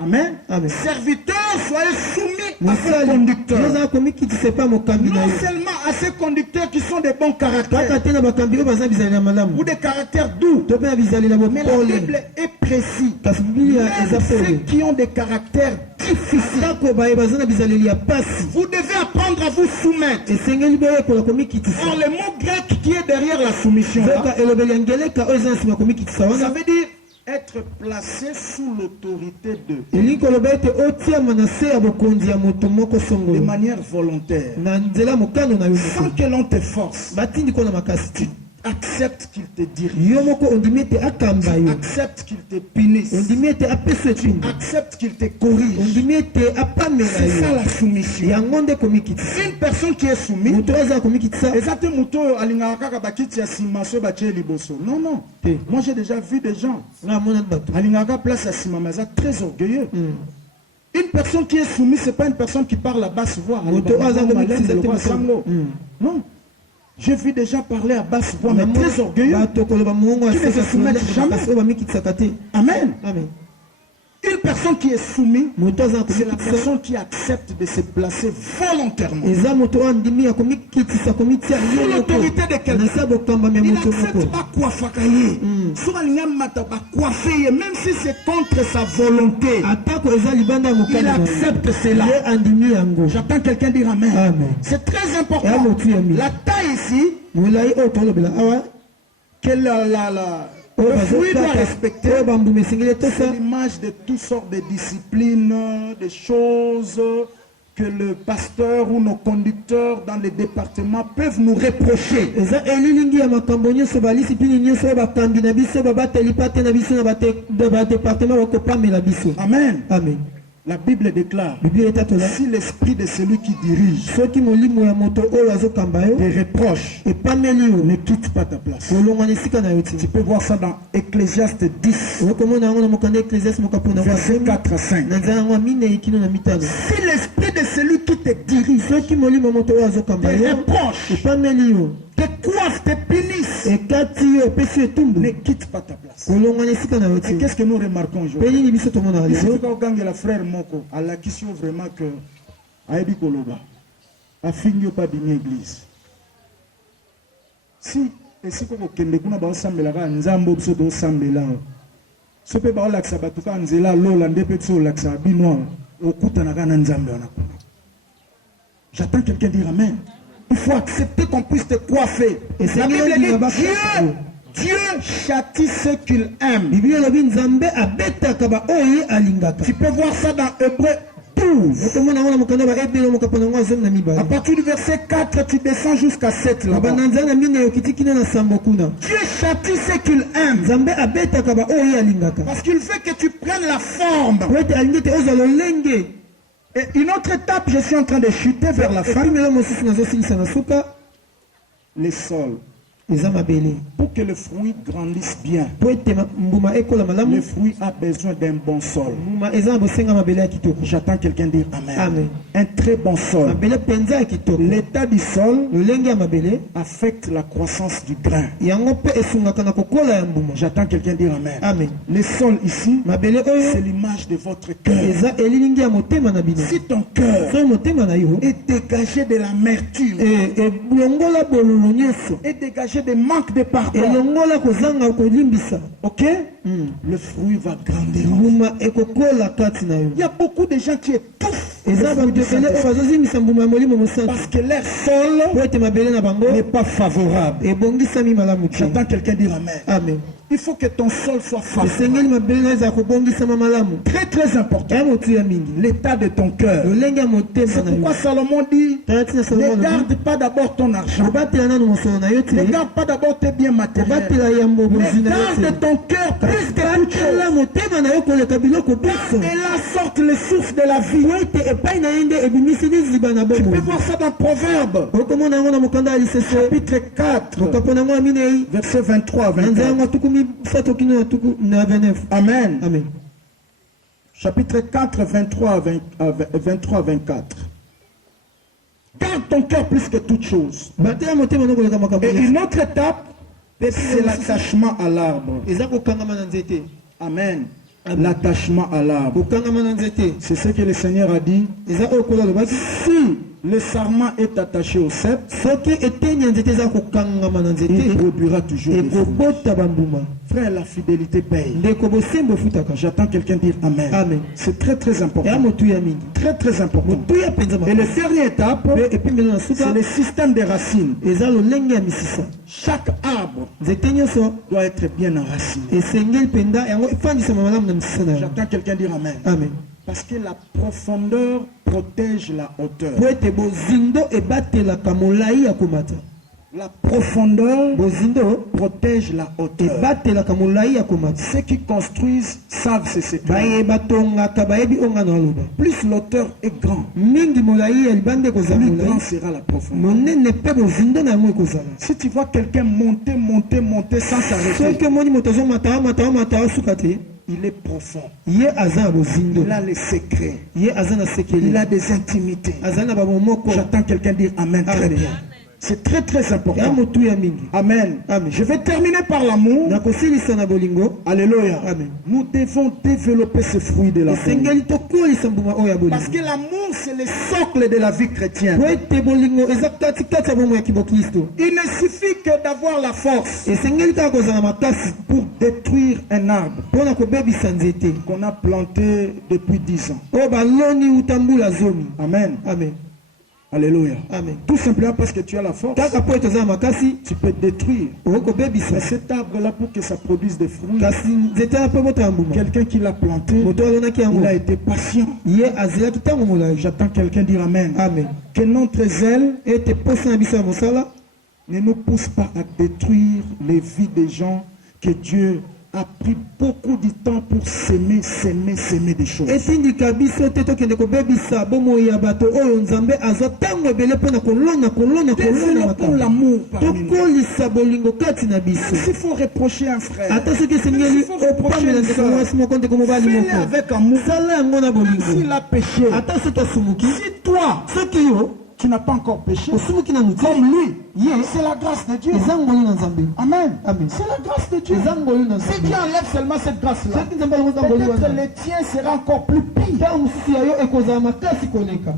Amen. Amen. Serviteurs, soyez soumis à vos mosali conducteurs. ozala komikitisa epai ya mokambi na Non yo seulement à ces conducteurs qui sont de bons kaka caractères te na bakambi oyo baza na bizalela malamu ou des caractères doux. to mpe na bizalela Mais la bopole. Bible est précise. kasi biblia eza Même ceux pole qui ont des caractères difficiles, atako baye baza na bizaleli ya pasi vous devez apprendre à vous soumettre. esengeli boyekola komikitisa. Or, le mot grec qui est derrière la soumission, là, zoka elobeli ya ngeleka oyo eza na nsima komikitisa ça wana veut dire être placé sous l'autorité de, elingi koloba ete otiama na se ya bokonzi ya moto moko de songolo manière volontaire, na nzela mokano na yo sans moko que l'on te force. batindi ko na makasi Tu te acceptes qu'il te dirige, yo moko ondimi ete akamba yo accepte qu'il te punisse, ondimi ete apesa etumbu accepte qu'il te corrige. ondimi ete apamela C'est ça yo la soumission. yango nde komikitisa Une personne qui est soumise, moto oyo aza komikitisa exactement moto oyo alingaka kaka bakiti ya nsima so batie liboso. Non, non. te Moi j'ai déjà vu des gens. nga amona bato Alingaka place ya nsima mais aza très orgueilleux. Une personne qui est soumise, c'est pas une personne qui parle à basse voix. moto oyo aza komikitisa te Sango. Non. J'ai vu des gens parler à basse voix, mais très orgueilleux. bato koloba mongo Qui ne se soumettent jamais. kasi oyo bamikitisaka te Amen. amen Une personne qui est soumise, moto aza c'est la komikitisa personne qui accepte de se placer volontairement. eza moto oyo andimi ya komikitisa komitia Sous yo l'autorité de moko quelqu'un. na se ya bokambami ya Il moto accepte moko pas coiffaka ye. Soki alingi amata bacoiffe ye, même si c'est contre sa volonté. atako eza libanda ya Il mokano na ye. accepte cela. ye andimi yango J'entends quelqu'un dire Amen. Amen. C'est très important. Et à motu ya mi. La taille ici, molai oyo tolobela awa que oyo le fruit doit bazokata respecter, oyo bambuma esengeli c'est etosa l'image de toutes sortes de disciplines, de choses que le pasteur ou nos conducteurs dans les départements peuvent nous reprocher. eza elilingi ya makambo nyonso balisipini nyonso oyo bakambi na biso babateli pate na biso na badepartement bakopamela biso Amen. amen La Bible déclare, biblia etatola si l'esprit de celui qui dirige soki molimo ya moto oyo azokamba yo te reproche, epameli yo ne quitte pas ta place. kolongwa na esika na yo ti Tu peux voir ça dans Ecclésiaste 10, okomona yango na mokanda ecclésiaste mokapo na verset 4 à 5. na nzela yango ya minei kino na mitano Si l'esprit de celui qui te dirige soki molimo moto oyo te azokamba yo reproche, epameli yo te coiffe, te punisse, ekati yo epesi yo etumbu ne quitte pas ta place. kolongwa na esika na yo Et ti qu'est-ce que nous remarquons mpe aujourd'hui? nini biso tomonaka Il lelo suffit qu'ogangela frère moko alakisi yo vraiment que ayebi koloba afingi yo pa bini église. Si esika kokende kuna baosambelaka nzambe biso tosambela so mpe baolakisa bato kaka nzela lola nde mpe biso olakisaka bino okutanaka na nzambe wana kuna. J'attends quelqu'un dire amen. Il faut accepter qu'on puisse te coiffer. Et La c'est Bible Dieu qui dit va Dieu châtie ceux qu'il aime. biblia elobi nzambe abetaka baoyo ye alingaka Tu peux voir ça dans Hébreu 12. okomona yango na mokanda baebele mokapo nango azomi na À mibale partir du verset 4, tu descends jusqu'à 7 na là-bas. banda nzela na minei okiti kino na sambo kuna Dieu châtie ceux qu'il aime. nzambe abetaka baoyo ye alingaka Parce qu'il veut que tu prennes la forme. po ete alingi ete ozwa lolenge Et une autre étape, je suis en train de chuter vers la fin. epimelo mosusu nazosilisa na suka Les sols. eza mabele Pour que le fruit grandisse bien, po ete mbuma ekola le malamu fruit a besoin d'un bon sol. mbuma eza na bosenga mabele ya kitoko J'attends quelqu'un dire Amen. Amen. Un très bon sol. mabele mpenza ya kitoko L'état du sol lolenge ya mabele affecte la croissance du grain. yango mpe esungaka na kokola ya mbuma J'attends quelqu'un dire Amen. amen Les sols ici, mabele c'est oyo l'image de votre cœur. eza elilingi ya motema na bino Si ton cœur soki motema na yo est dégagé de l'amertume, elongola bololo nyonso est dégagé de manque de pardon, elongola kozanga kolimbisa ok? Le fruit va grandir. mbuma ekokola kati na yo Il y a beaucoup de gens qui étouffent eza bato ebele oyo bazozingisa mbuma ya molimo mosantu parce que leur sol po ete mabele na bango n'est pas favorable. ebongisami malamu te J'entends quelqu'un dire Amen. amen Il faut que ton sol soit favorable. esengeli mabele na ezala kobongisama malamu Très très important. ya motu ya mingi L'état de ton cœur. lolenge ya motema C'est na yo pourquoi Salomon dit tala ntina ne salomo garde pas d'abord ton argent. obatela nanu mosolo na yo te Ne garde pas d'abord tes biens matériels. obatela yambo bozwi Mais na yo garde te ton cœur plus que toute batela chose. motema na yo koleka biloko Et biso là sortent les sources de la vie. po ete epai na ye nde ebimisi liziba na Tu peux bomoi voir ça dans Proverbe, okomona yango na mokanda ya liseso chapitre 4, mokapo nango ya minei verset 23 à na nzela 24. yango tuku misato kino na 29 Amen. amen Chapitre 4, 23 à 24. Garde ton cœur plus que toute chose. batela motema no koleka makambo Et nyonso. une autre étape, c'est l'attachement à l'arbre. eza kokangama na nzete Amen. L'attachement à l'arbre. kokangama na nzete C'est ce que le Seigneur a dit. eza oyo kola lobaki Si le sarment est attaché au cep, soki eteni ya nzete eza kokangama na il nzete produira toujours des fruits. ekobota bambuma. Frère, la fidélité paye. Ndeko bosembo efutaka. J'attends quelqu'un dire Amen. Amen. C'est très très Ya important. motuya mingi. Très très important. Motuya penza Et la makasi. dernière étape, Pe epi mbelo na c'est suka le système des racines. eza lolenge ya misisa. Chaque arbre Nzete nyonso doit être bien enraciné. esengeli mpenza yango efandisama malamu na misisa na yango. J'attends quelqu'un dire Amen. Amen. Parce que la profondeur protège la hauteur. Po ete bozindo ebatelaka molai ya komata. La profondeur Bozindo protège la hauteur. ebatelaka molai ya komata. Ceux qui construisent savent ce secret. bayeba tongaka bayebi onga na aloba. Plus l'auteur est grand, mingi molai ya libanda ekozala plus molai grand sera la profondeur. monene mpe bozindo na yango ekozala. Si tu vois quelqu'un monter, monter, monter sans s'arrêter, soki omoni moto azomata asuka te il est profond. ye aza na bozindo, Il a les secrets. ye aza na sekeli, Il a des intimités. aza na bamomoko. J'attends quelqu'un dire Amen. Très Amen. bien. C'est très très ya important. motu ya mingi. Amen. Amen. Je vais terminer par l'amour. nakosilisa na bolingo. Alléluia. Amen. Nous devons développer ce fruit de l'amour. esengeli tokolisa mbuma oyo ya Parce bolingo que l'amour, c'est le socle de la vie chrétienne. po ete bolingo eza katikati ya bomo ya kiboklisto. Il ne suffit que d'avoir la force esengeli kaka kozala makasi pour détruire un arbre mpo na kobebisa nzete qu'on a planté depuis 10 ans. oyo baloni uta mbula zomi. Amen. Amen. Alléluia. Amen. Tout simplement parce que tu as la force, kaka po ete oza na makasi tu peux détruire. okoki kobebisa. Mais cet arbre-là, pour que ça produise des fruits, kasi nzete wana mpe botala mbuma quelqu'un qui l'a planté, moto alonaki yango il a été patient. ye azelaki ntango molai. J'attends quelqu'un dire Amen. Amen. Que notre zèle ete posa na biso ya mosala ne nous pousse pas à détruire les vies des gens que Dieu a pris beaucoup de temps pour s'aimer des choses. etindika biso te tokende kobebisa bomoi ya bato oyo nzambe azwa ntango ebele mpona kolona Développons makambo. l'amour parmi nous. tokolisa bolingo kati na biso. S'il faut reprocher un frère, ata soki esengeli opamela ndeko mwasi moko ndeko mobali fais-le moko avec amour. sala yango na S'il bolingo. a péché, ata soki asumuki, si toi, soki yo tu n'as pas encore péché, osumuki nanu te, comme lui, ye c'est la grâce de Dieu. eza ngolu na nzambe. Amen. Amen. C'est la grâce de Dieu. eza ngolu na Si nzambe. Dieu enlève seulement cette grâce-là, soki nzambe alongoza ngolu peut-être wana, le tien sera encore plus pire. ntango mosusu ya yo ekozala makasi koleka.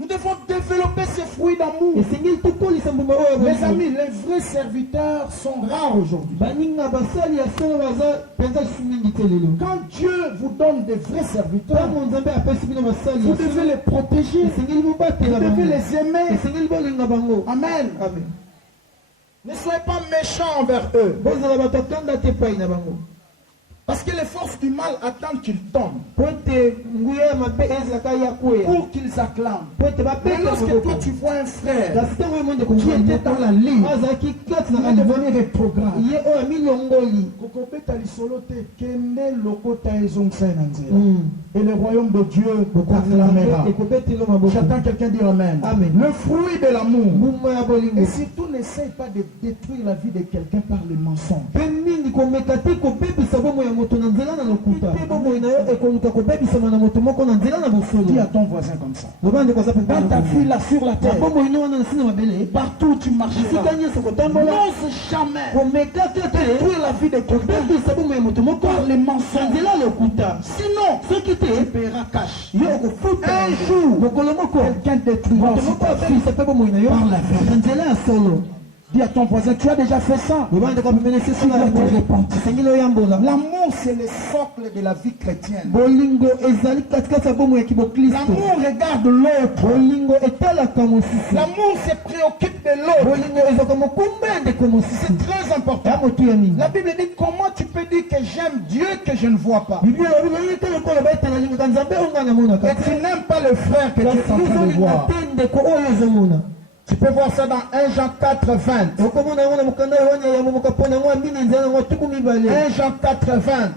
Nous devons développer ce fruit d'amour. esengeli tokolisa mbuma oyo ya Mes bolingo. amis, les vrais serviteurs sont rares aujourd'hui. baninga basali ya solo baza mpenza lisusu mingi te lelo. Quand Dieu vous donne des vrais serviteurs, ntango nzambe apesi bino basali vous ya devez solo, les protéger, esengeli vous bobatela devez bango, les aimer. esengeli bolinga bango. Amen. Amen. Ne soyez pas méchants envers eux. bozala bato akanda te epai na bango Parce que les forces du mal attendent qu'ils tombent po ete nguya ya mabe ezalaka ya kwea pour qu'ils acclament. po ete Mais babeta lorsque maboko. toi tu vois un frère kasi ntango ye monde qui était dans la ligne, azalaki kati il na est aliva devenu rétrograde. ye oyo amilongoli. Kokobeta lisolo te, kende lokota ezongisa ye na nzela. Et le royaume de Dieu t'acclamera. ekobetelo maboko. J'attends quelqu'un dire Amen. Amen. Le fruit de l'amour. mbuma ya bolingo. Et surtout, n'essaye pas de détruire la vie de quelqu'un par les mensonges. mpe mingi komeka te kobebisa bomoi ya moto na nzela na lokuta. mpe bomoi na yo ekoluka kobebisama na moto moko na nzela na Dis bosolo. à ton voisin comme ça. loba ndeko aza Dans ta vie là sur la terre, bomoi no wana na nsina mabele partout où tu marcheras, esika nyonso kotambola n'ose jamais komeka te te détruire la vie de quelqu'un kobebisa bomoi ya moto moko par les na mensonges. nzela ya lokuta. Sinon, soki te tu paieras cash. yo okofuta Un jour, mokolo moko quelqu'un détruira moto aussi moko ta vie. abebisa mpe bomoi na yo Par la vie. na nzela ya solo. Dis à ton voisin, tu as déjà fait ça. loba ndeko apemene sesila Tu dois te repentir. esengeli oyambola. L'amour, c'est le socle de la vie chrétienne. bolingo ezali katikati ya bomoi ya kiboklisto. L'amour regarde l'autre. bolingo etalaka mosusu. L'amour se préoccupe de l'autre. bolingo ezwaka mokumba ya ndeko mosusu C'est très important. ya motu ya mingi. La Bible dit comment tu peux dire que j'aime Dieu que je ne vois pas. biblia elobi nani te lokola baetana lingaka nzambe oyo nga namonaka Et tu n'aimes pas le frère que tu kasi es en train de ozolinga voir. te ndeko oyo ozomona. Tu peux voir ça dans 1 Jean 4, 20. okomona yango na mokanda oyo wana ya momoka mpo na yango amina nzela yango tuku mibale. 1 Jean 4, 20.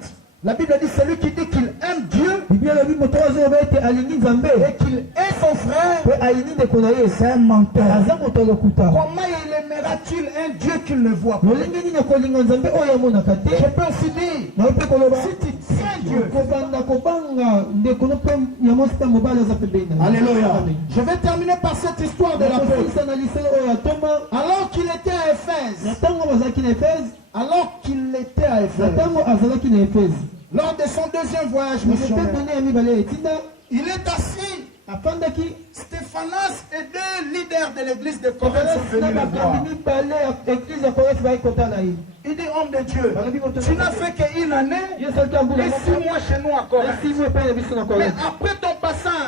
La Bible dit celui qui dit qu'il aime Dieu biblia elobi moto oyo azoyoba ete alingi nzambe et qu'il est son frère, mpe alingi ndeko na ye c'est un menteur. aza moto ya lokuta. Comment il aimera-t-il un Dieu qu'il ne voit pas? lolenge nini akolinga nzambe oyo amonaka te. Je peux aussi dire, nayo mpe koloba si tu tiens Dieu. kobanda kobanga ndeko no mpe ya mwasi mpe mobali aza pembeni na ye. Alléluia. Amen. Je vais terminer par cette histoire de l'apôtre. nakosilisa na lisolo oyo ya toma. Alors qu'il était à na Éphèse, ntango bazalaki na efese, alors qu'il était à na Éphèse, ntango azalaki na efese lors de son deuxième voyage moto missionnaire, done ya mibale ya etinda il est assis afandaki Stéphanas et deux leaders de l'église de Corinthe sont venus le voir. Il dit, homme de Dieu, tu n'as fait qu'une année et 6 mois chez nous à Corinthe. Mais après ton passage,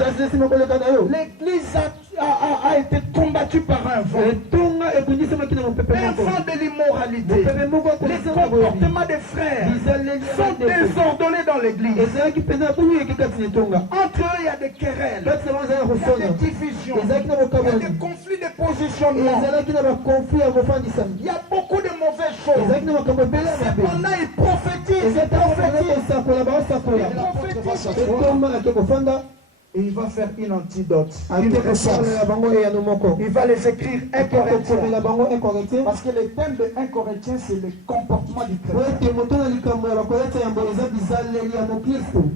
l'église a été combattue par un vent. Un vent de l'immoralité. Les comportements des frères sont désordonnés dans l'église. Entre eux, il y a des querelles, il y a des divisions, il y a des conflits de positionnement. Il y a beaucoup de mauvaises choses. Cependant, il prophétise. Et il va faire une antidote, une recette. Il va les écrire 1 Corinthiens. Parce que le thème de 1 Corinthiens, c'est le comportement du chrétien.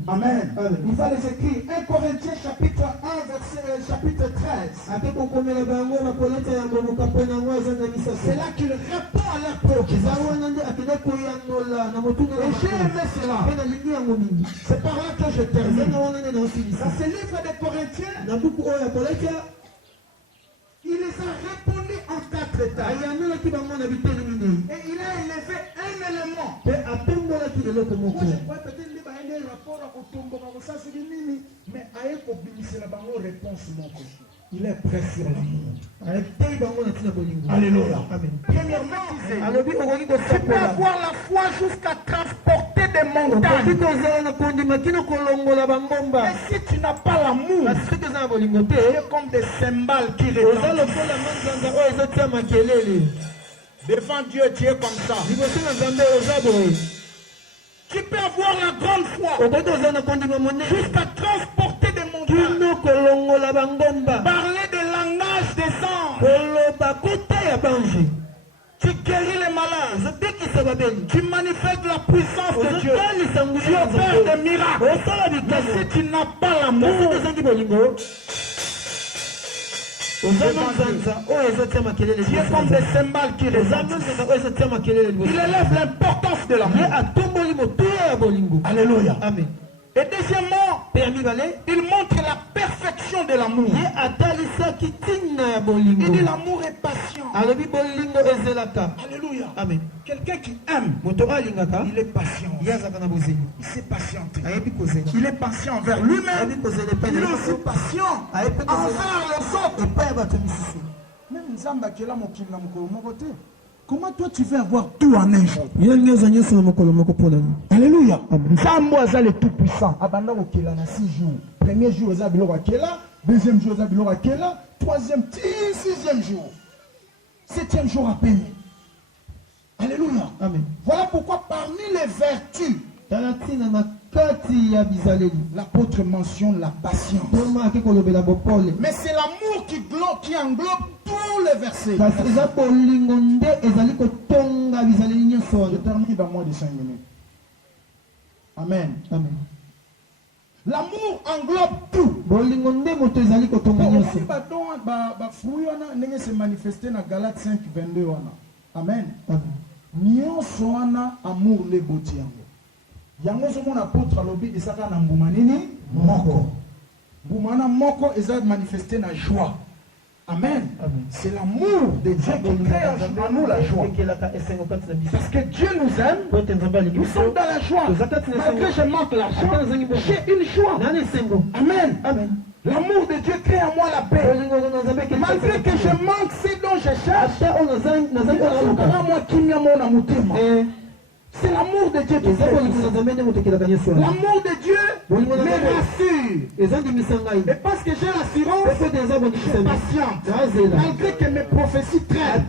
Amen. Il va les écrire 1 Corinthiens chapitre 1, chapitre 13. C'est là qu'il répond à leur préoccupation. Et j'ai aimé cela. C'est par là que je termine. Dans ce livre des Corinthiens, il les a répondus en 4 étapes. Et il a élevé un élément. Il est prêt sur l'amour. Alléluia. Premièrement, tu peux avoir la foi jusqu'à transporter des montagnes. Mais si tu n'as pas l'amour, tu es comme des cymbales qui retentissent. Devant Dieu, tu es comme ça. Tu peux avoir la grande foi jusqu'à transporter des montagnes. Parler des langages des anges. Tu guéris les malades. Tu manifestes la puissance de Dieu. Tu opères des miracles. Mais si tu n'as pas l'amour, tu es comme des cymbales qui résonnent. Il élève l'importance de l'amour. Alléluia. Amen. Et deuxièmement, il montre la perfection de l'amour. Il dit l'amour est patient. Alléluia. Amen. Quelqu'un qui aime, il est patient. Il s'est patienté. Il est patient envers lui-même. Il est aussi patient envers les autres. Même Nzamba qui est là, mon côté. Comment toi tu veux avoir tout en un jour? Alléluia. Zambo aza le tout puissant. Abanda okela na 6 jours. Premier jour aza biloko akela, deuxième jour aza biloko akela, troisième, sixième jour. Septième jour à peine. Alléluia. Amen. Voilà pourquoi parmi les vertus, l'apôtre mentionne la patience. Mais c'est l'amour qui englobe tous les versets. Je termine dans moins de 5 minutes. Amen. Amen. L'amour englobe tout. Se manifester dans Galates 5, 22. Amen. Nyonso wana amour le boti yango. Yango zo mon apôtre alobi esaka na mbuma nini moko. Mbuma moko eza manifester na joie. Amen. C'est l'amour de Dieu qui crée en nous la joie. Parce que Dieu nous aime, nous sommes dans la joie. Malgré que je manque la joie, j'ai une joie. Amen. Amen. L'amour de Dieu crée en moi la paix. Malgré que je manque ce dont je cherche, c'est l'amour de Dieu qui fait. L'amour de Dieu me rassure. Et parce que j'ai l'assurance, je suis patiente. Malgré que mes prophéties traînent.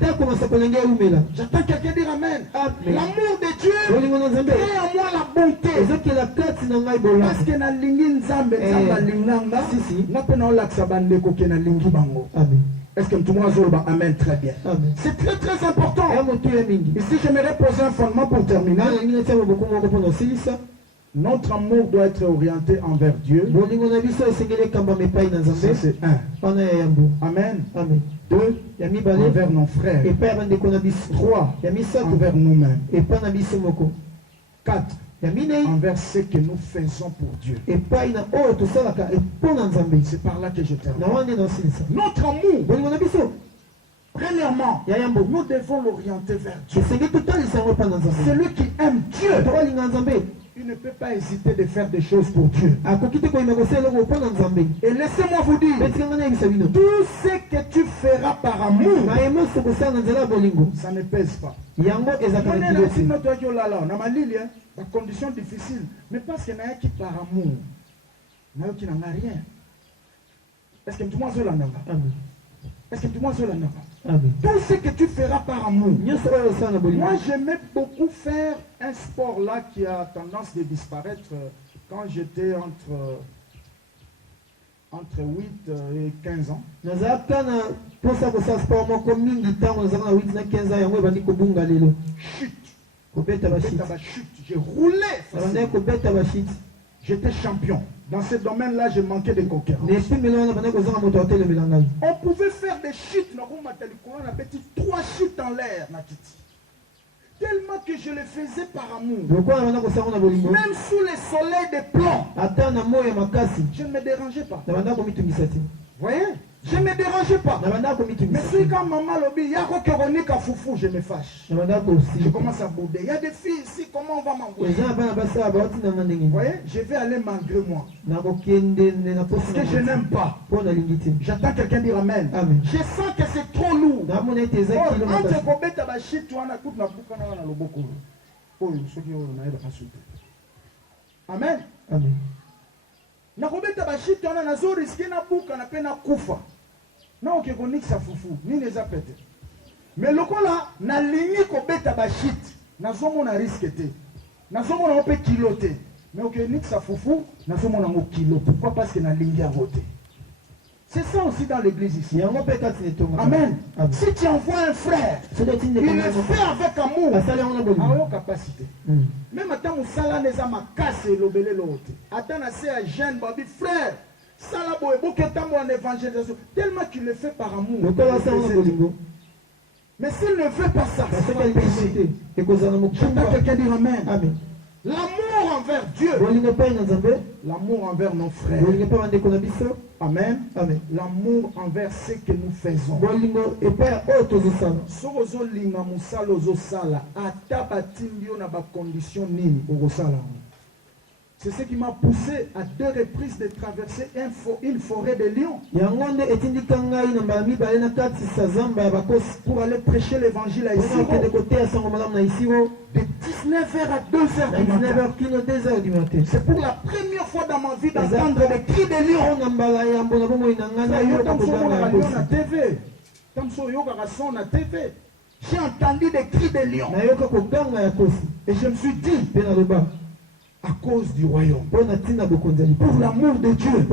J'attends quelqu'un dire Amen. L'amour de Dieu crée en moi la bonté. Parce que na lingi nzambe nzamba linganga na pena olakisa bandeko ke na lingi bango. Est-ce que tout le monde dit Amen très bien? C'est très très important. Ici j'aimerais poser un fondement pour terminer. Notre amour doit être orienté envers Dieu. Ça c'est un. Amen. 2. Envers nos frères. 3. Envers nous-mêmes. 4. envers ce que nous faisons pour Dieu. C'est par là que je termine. Notre amour, premièrement, nous devons l'orienter vers Dieu. Celui qui aime Dieu, il ne peut pas hésiter de faire des choses pour Dieu. Et laissez-moi vous dire, tout ce que tu feras par amour, ça ne pèse pas. La condition difficile, mais parce qu'il y en a qui par amour, il y en a qui n'en a rien. Est-ce que tout le monde est là? Est-ce que tout le monde est là? Tout ce que tu feras par amour. Moi, j'aimais beaucoup faire un sport là qui a tendance de disparaître quand j'étais entre 8 et 15 ans. Chute. J'ai roulé. J'étais champion. Dans ce domaine-là, je manquais de concurrence. On pouvait faire des chutes. On a 3 chutes en l'air. Tellement que je le faisais par amour. Même sous les soleils de plomb. Je ne me dérangeais pas. Vous voyez? Je ne me dérangeais pas. Mais si quand maman lobby, il y a un foufou, je me fâche. Je commence à bouder. Il y a des filles ici, comment on va m'envoyer? Vous voyez? Je vais aller malgré moi. Parce que je n'aime pas. J'attends quelqu'un dire amen. Je sens que c'est trop lourd. Amen. Amen. Nakobeta bashiti wana nazo riske na buka na pena kufa. Na okekonikisa fufu, nini eza pete. Mais lokola na lingi kobeta bashiti, nazo mona riske te. Nazo mona ope kilo te. Mais okenikisa fufu, nazo mona ngo kilo. Pourquoi? Parce que na lingi a voté. C'est ça aussi dans l'église ici. Amen. Si tu envoies un frère, il le fait avec amour. À vos capacités. Même attends, Moussala n'est pas ma casse et l'obélé l'autre. Attends, c'est un jeune, babi frère. Salabo et Boketam en évangélisation. Tellement qu'il le fait par amour. Mais s'il ne fait pas ça, c'est pas péché. J'entends quelqu'un dire amen. Amen. L'amour envers Dieu. L'amour envers nos frères. Amen. Amen. L'amour envers ce que nous faisons. C'est ce qui m'a poussé à 2 reprises de traverser une forêt de lions. Pour aller prêcher l'évangile à ici. De 19h à 2h du matin. C'est pour la première fois dans ma vie d'entendre les cris de lions. J'ai entendu des cris de lions. Et je me suis dit, à cause du royaume, pour l'amour de Dieu,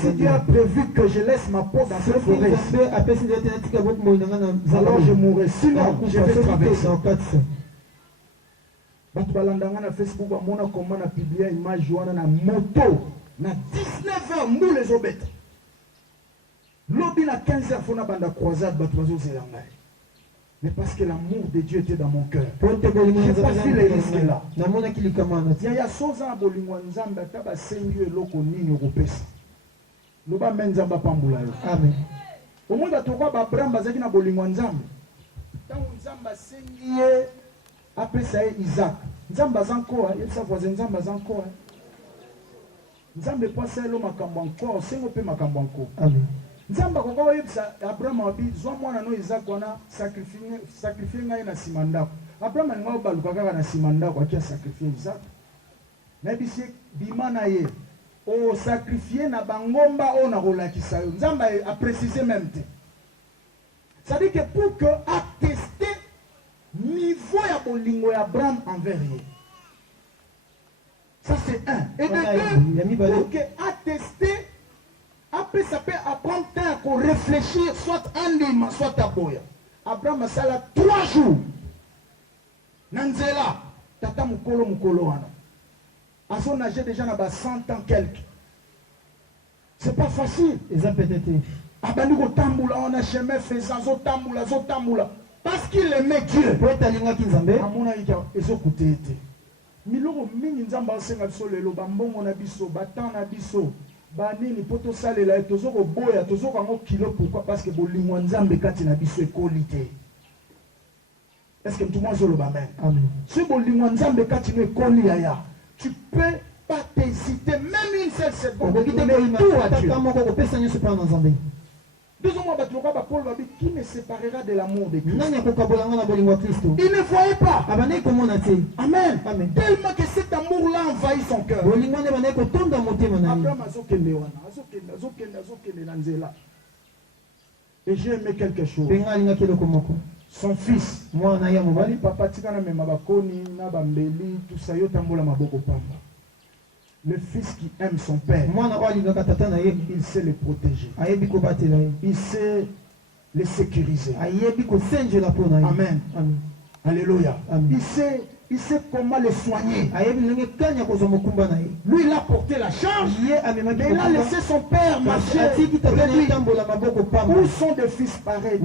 si Dieu a prévu que je laisse ma peau dans cette forêt, alors je mourrai. Sinon, je vais traverser. Na Facebook, comment on a publié une image na moto, na 19h, nous les obètes. Lobby na 15h, faut na banda croisade, mais parce que l'amour de Dieu était dans mon cœur. Je n'ai pas vu les risques là. Il y a soza bolingo nzamba taba sengi eloko nini okopesa. Loba menzamba pambula yo. Amen. Au moins batoko ba Abraham bazaki na bolingo nzamba. Tango nzamba sengi ye apesa ye Isaac. Nzamba zankoa, yebisa voisin nzamba zankoa. Nzambe posa elo makambo encore, sengo pe makambo encore. Amen. Nzamba koko yebisa Abraham abi zwa mwana no Isaac wana sacrifier ngai na simandako. Abraham ngao baluka kaka na simandako akia sacrifier Isaac. Na bisi bimana ye o sacrifier na bangomba o na kolakisa yo. Nzamba a précisé même te. Ça dit que pour que attester niveau ya bolingo ya Abraham envers lui. Ça c'est un. Et de deux, pour que attester. Après, ça peut apprendre temps à réfléchir, soit un lima, soit à boya. Abraham a sala 3 jours. Nanzela, tata mukolo wana. À son âge déjà na 100 ans quelques. C'est pas facile. Ils ont peut-être. Abani ko tambula on a chemin faisant zo tambula. Parce qu'il aimait Dieu. Pour être alinga kinzambe. Amona ika ezo kuté. miloko mingi nzambe asenga biso lelo bambongo na biso batan na biso banini po tosalela ye tozokoboya tozokango kilo. Pourquoi? Parce que bolingo nzambe kati na biso ekoli te. Est-ce que tout le monde zoloba amen? Amen. Si bolingo nzambe kati no ekoli yaya, tu peux pas t'hésiter même une seule seconde de donner tout à Dieu. Qui me séparera de l'amour de Christ? Il ne voyait pas. Amen. Amen. Tellement que cet amour-là envahit son cœur. Et j'ai aimé quelque chose. Son fils. Papa tika mema bakoni na bambeli tout ça yo tambola maboko pamba. Le fils qui aime son père, il sait le protéger. Il sait le sécuriser. Amen. Alléluia. Il sait comment le soigner. Lui, il a porté la charge. Mais il a laissé son père marcher. Où sont des fils pareils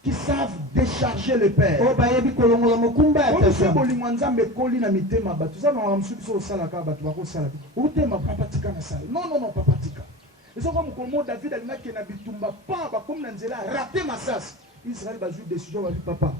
qui savent décharger le père? Non, non, papa tika. Ils sont comme David a dit comme raté ma sas. Israël va jouer décision, va dire papa.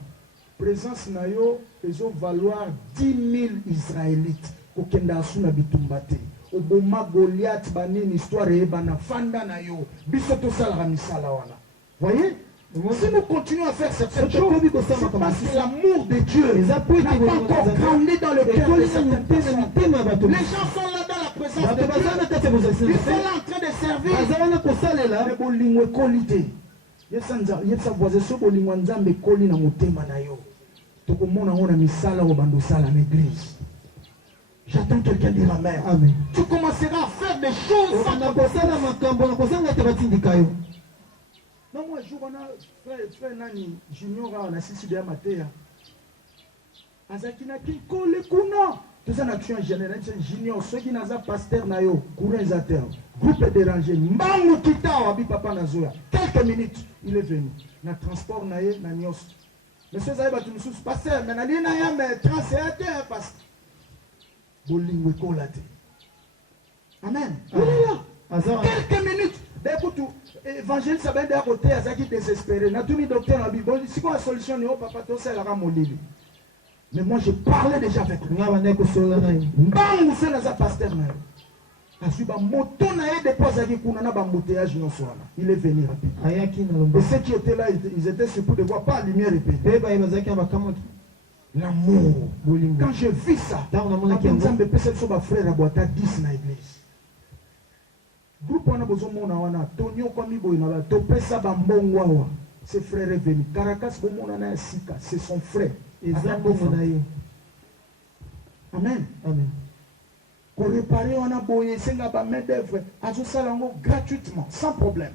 Présence nayo, ils ont valoir 10 000 Israélites. Okenda asuna bitumbate. Oboma Goliath banine histoire et bana fanda nayo. Bisoto sala misala wana. Voyez? Si nous continuons à faire cette chose, c'est parce que l'amour de Dieu n'a pas encore grandi dans le cœur de certaines personnes. Les gens sont là dans la présence de Dieu. Ils sont là en train de servir. Mais bolingo qualité. Yesa voisin so bolingo nzambe koli na motema na yo. Tokomona ona misala o bando sala na église. J'attends quelqu'un dire amen. Amen. Tu commenceras à faire des choses sans non, moi, je vois frère Nani, Junior, on a six de Matéa. Azakina qui colle kuna. Tout ça, l'action générale, Junior, ceux qui n'ont pas pasteur nayo, courazateur, groupe dérangé, Mbangu Kita, Abi Papa Nazoya. Quelques minutes, il est venu. Na transport naye, na nios. Monsieur Zaïba, tu me soucies, pasteur, mais Nali Naya, mais transéateur, pasteur. Bolingo Kolate. Amen. Il est là. Quelques minutes. Écoute, évangile ça va être à côté, à ça qui désespéré. N'a tout mis docteur la Bible. C'est quoi la solution? Papa, tout ça, la ramolili. Mais moi, je parlais déjà avec lui. Bam, c'est là, pasteur. Il est venu rapidement. Et ceux qui étaient là, ils étaient surpris de voir pas la lumière répétée. L'amour. Quand je vis ça, frère à boîte à 10 dans l'église. Groupe wana bozomona wana tonyo kwa miboyi na to pesa bambongo awa ses frères est venu Caracas bomona na sika c'est son frère ezambo na ye. Amen. Amen. Ko réparer wana boye senga ba main d'œuvre azo salango gratuitement sans problème.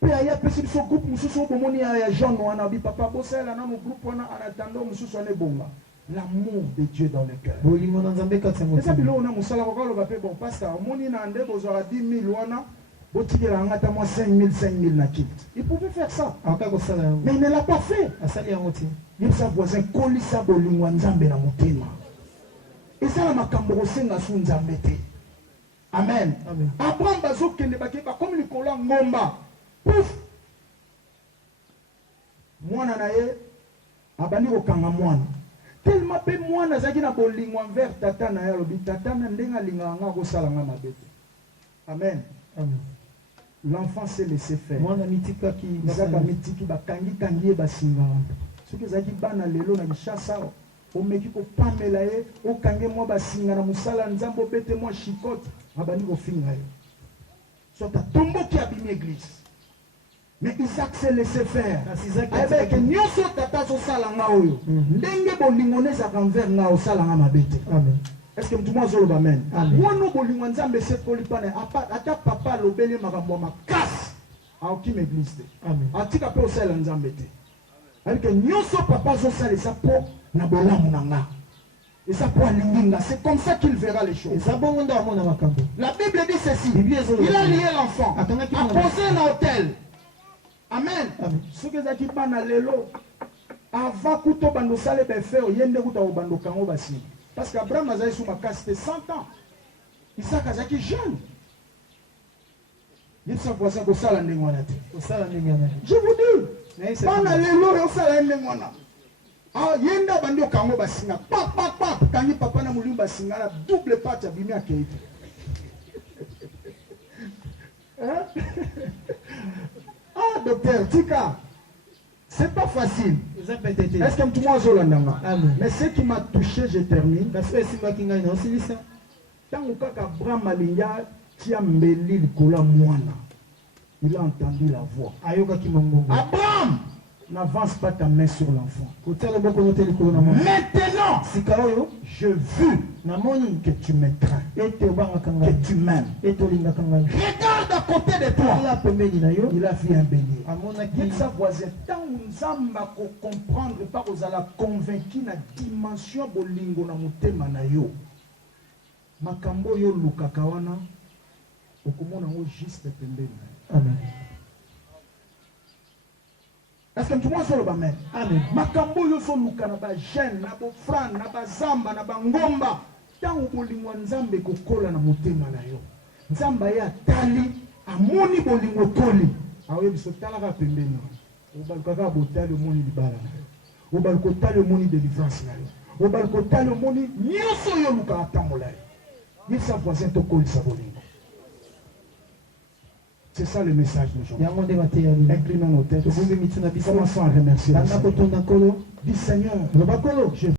Pe aya pesi so groupe mususu bomoni ya jeune wana bi papa bosela na mo groupe wana en attendant mususu ne bonga. L'amour de Dieu dans le cœur. Et ça, on a moussala bon pasteur, mon inande, vous aurez 10 000 wana, vous tirez en attendant 5 000 na kit. Il pouvait faire ça. Mais il ne l'a pas fait. Il sa voisin, kolisa bolingwa nzambe na motema. Et ça, la makambo senga su nzambe te. Amen. Abraham bazo kende bakeba comme le kola ngomba. Pouf. Mwana na ye, abani kokanga mwana. Tellement peu moi nazaki na bolingo envers tata na yalobi tata na ndenga linganga ko salanga mabete. Amen. Amen. L'enfant s'est laissé faire. Moi na mitika ki bazaka mitiki bakangi kangi basinga. Soki zaki bana lelo na bishasa o meki ko pamela ye o kange mo basinga na musala nzambo bete mo chikote abani ko finga ye. So ta tombo ki abimi église. Mais Isaac s'est laissé faire. Avec nyonso tata so salanga oyo. Ndenge bolingone za envers nga o salanga mabete. Amen. Est-ce que tout le monde zolo amen? Wono bolingo nzambe se kolipane ata papa lobeli makambo makasi. Aoki m'église. Amen. Atika pe o sala nzambe te. Avec nyonso papa so sala ça po na bolamu nanga. Et ça pour l'inginga, c'est comme ça qu'il verra les choses. La Bible dit ceci. Il a lié l'enfant, a posé un hôtel. Amen. Ce que zaki bana lelo avant kuto bando sale befe oyende kuta obando kango basi. Parce qu'Abraham a sous ma casse c'était 100 ans. Isaac a été jeune. Il s'est voisin au sala ndengwanate. Au sala ndengwanate. Je vous dis. Pendant les lois au sala ndengwana. Ah yenda bando kango basinga. Pap pap pap. Kangi papa na mulimba singa la double patte à bimi akei. Ah docteur Tika. C'est pas facile. Est-ce que tu m'as zolandanga? Mais ce qui m'a touché, je termine. Tant que Abraham Alinga tia mbeli likola mwana, il a entendu la voix. Abraham, n'avance pas ta main sur l'enfant. Maintenant, je veux que tu me crains, que tu m'aimes. Regarde à côté de toi. Il a vu un bélier. Il sa voisin. Tant Nzamba ko comprendre pas aux ala convaincu na dimension bolingo na mutema na yo. Makambo yo lukaka wana okomona ngo juste pembeni. Amen. Est-ce que tu vois sur le bamen? Amen. Makambo yo so lukana ba jeune na bo fran na ba zamba na ba ngomba. Tango bolingo nzambe kokola na mutema na yo. Nzamba ya tali amoni bolingo toli. Awe biso tala ka pembeni. Obalukaka botali omoni libala na yo. Obalukotali omoni délivrance na yo. Obalukotali omoni nyoso yo luka atambola yo. Il sa voisin to koli sa bolingo. C'est ça le message d'aujourd'hui. Inclinons nos têtes. Commençons à remercier. Dis Seigneur, je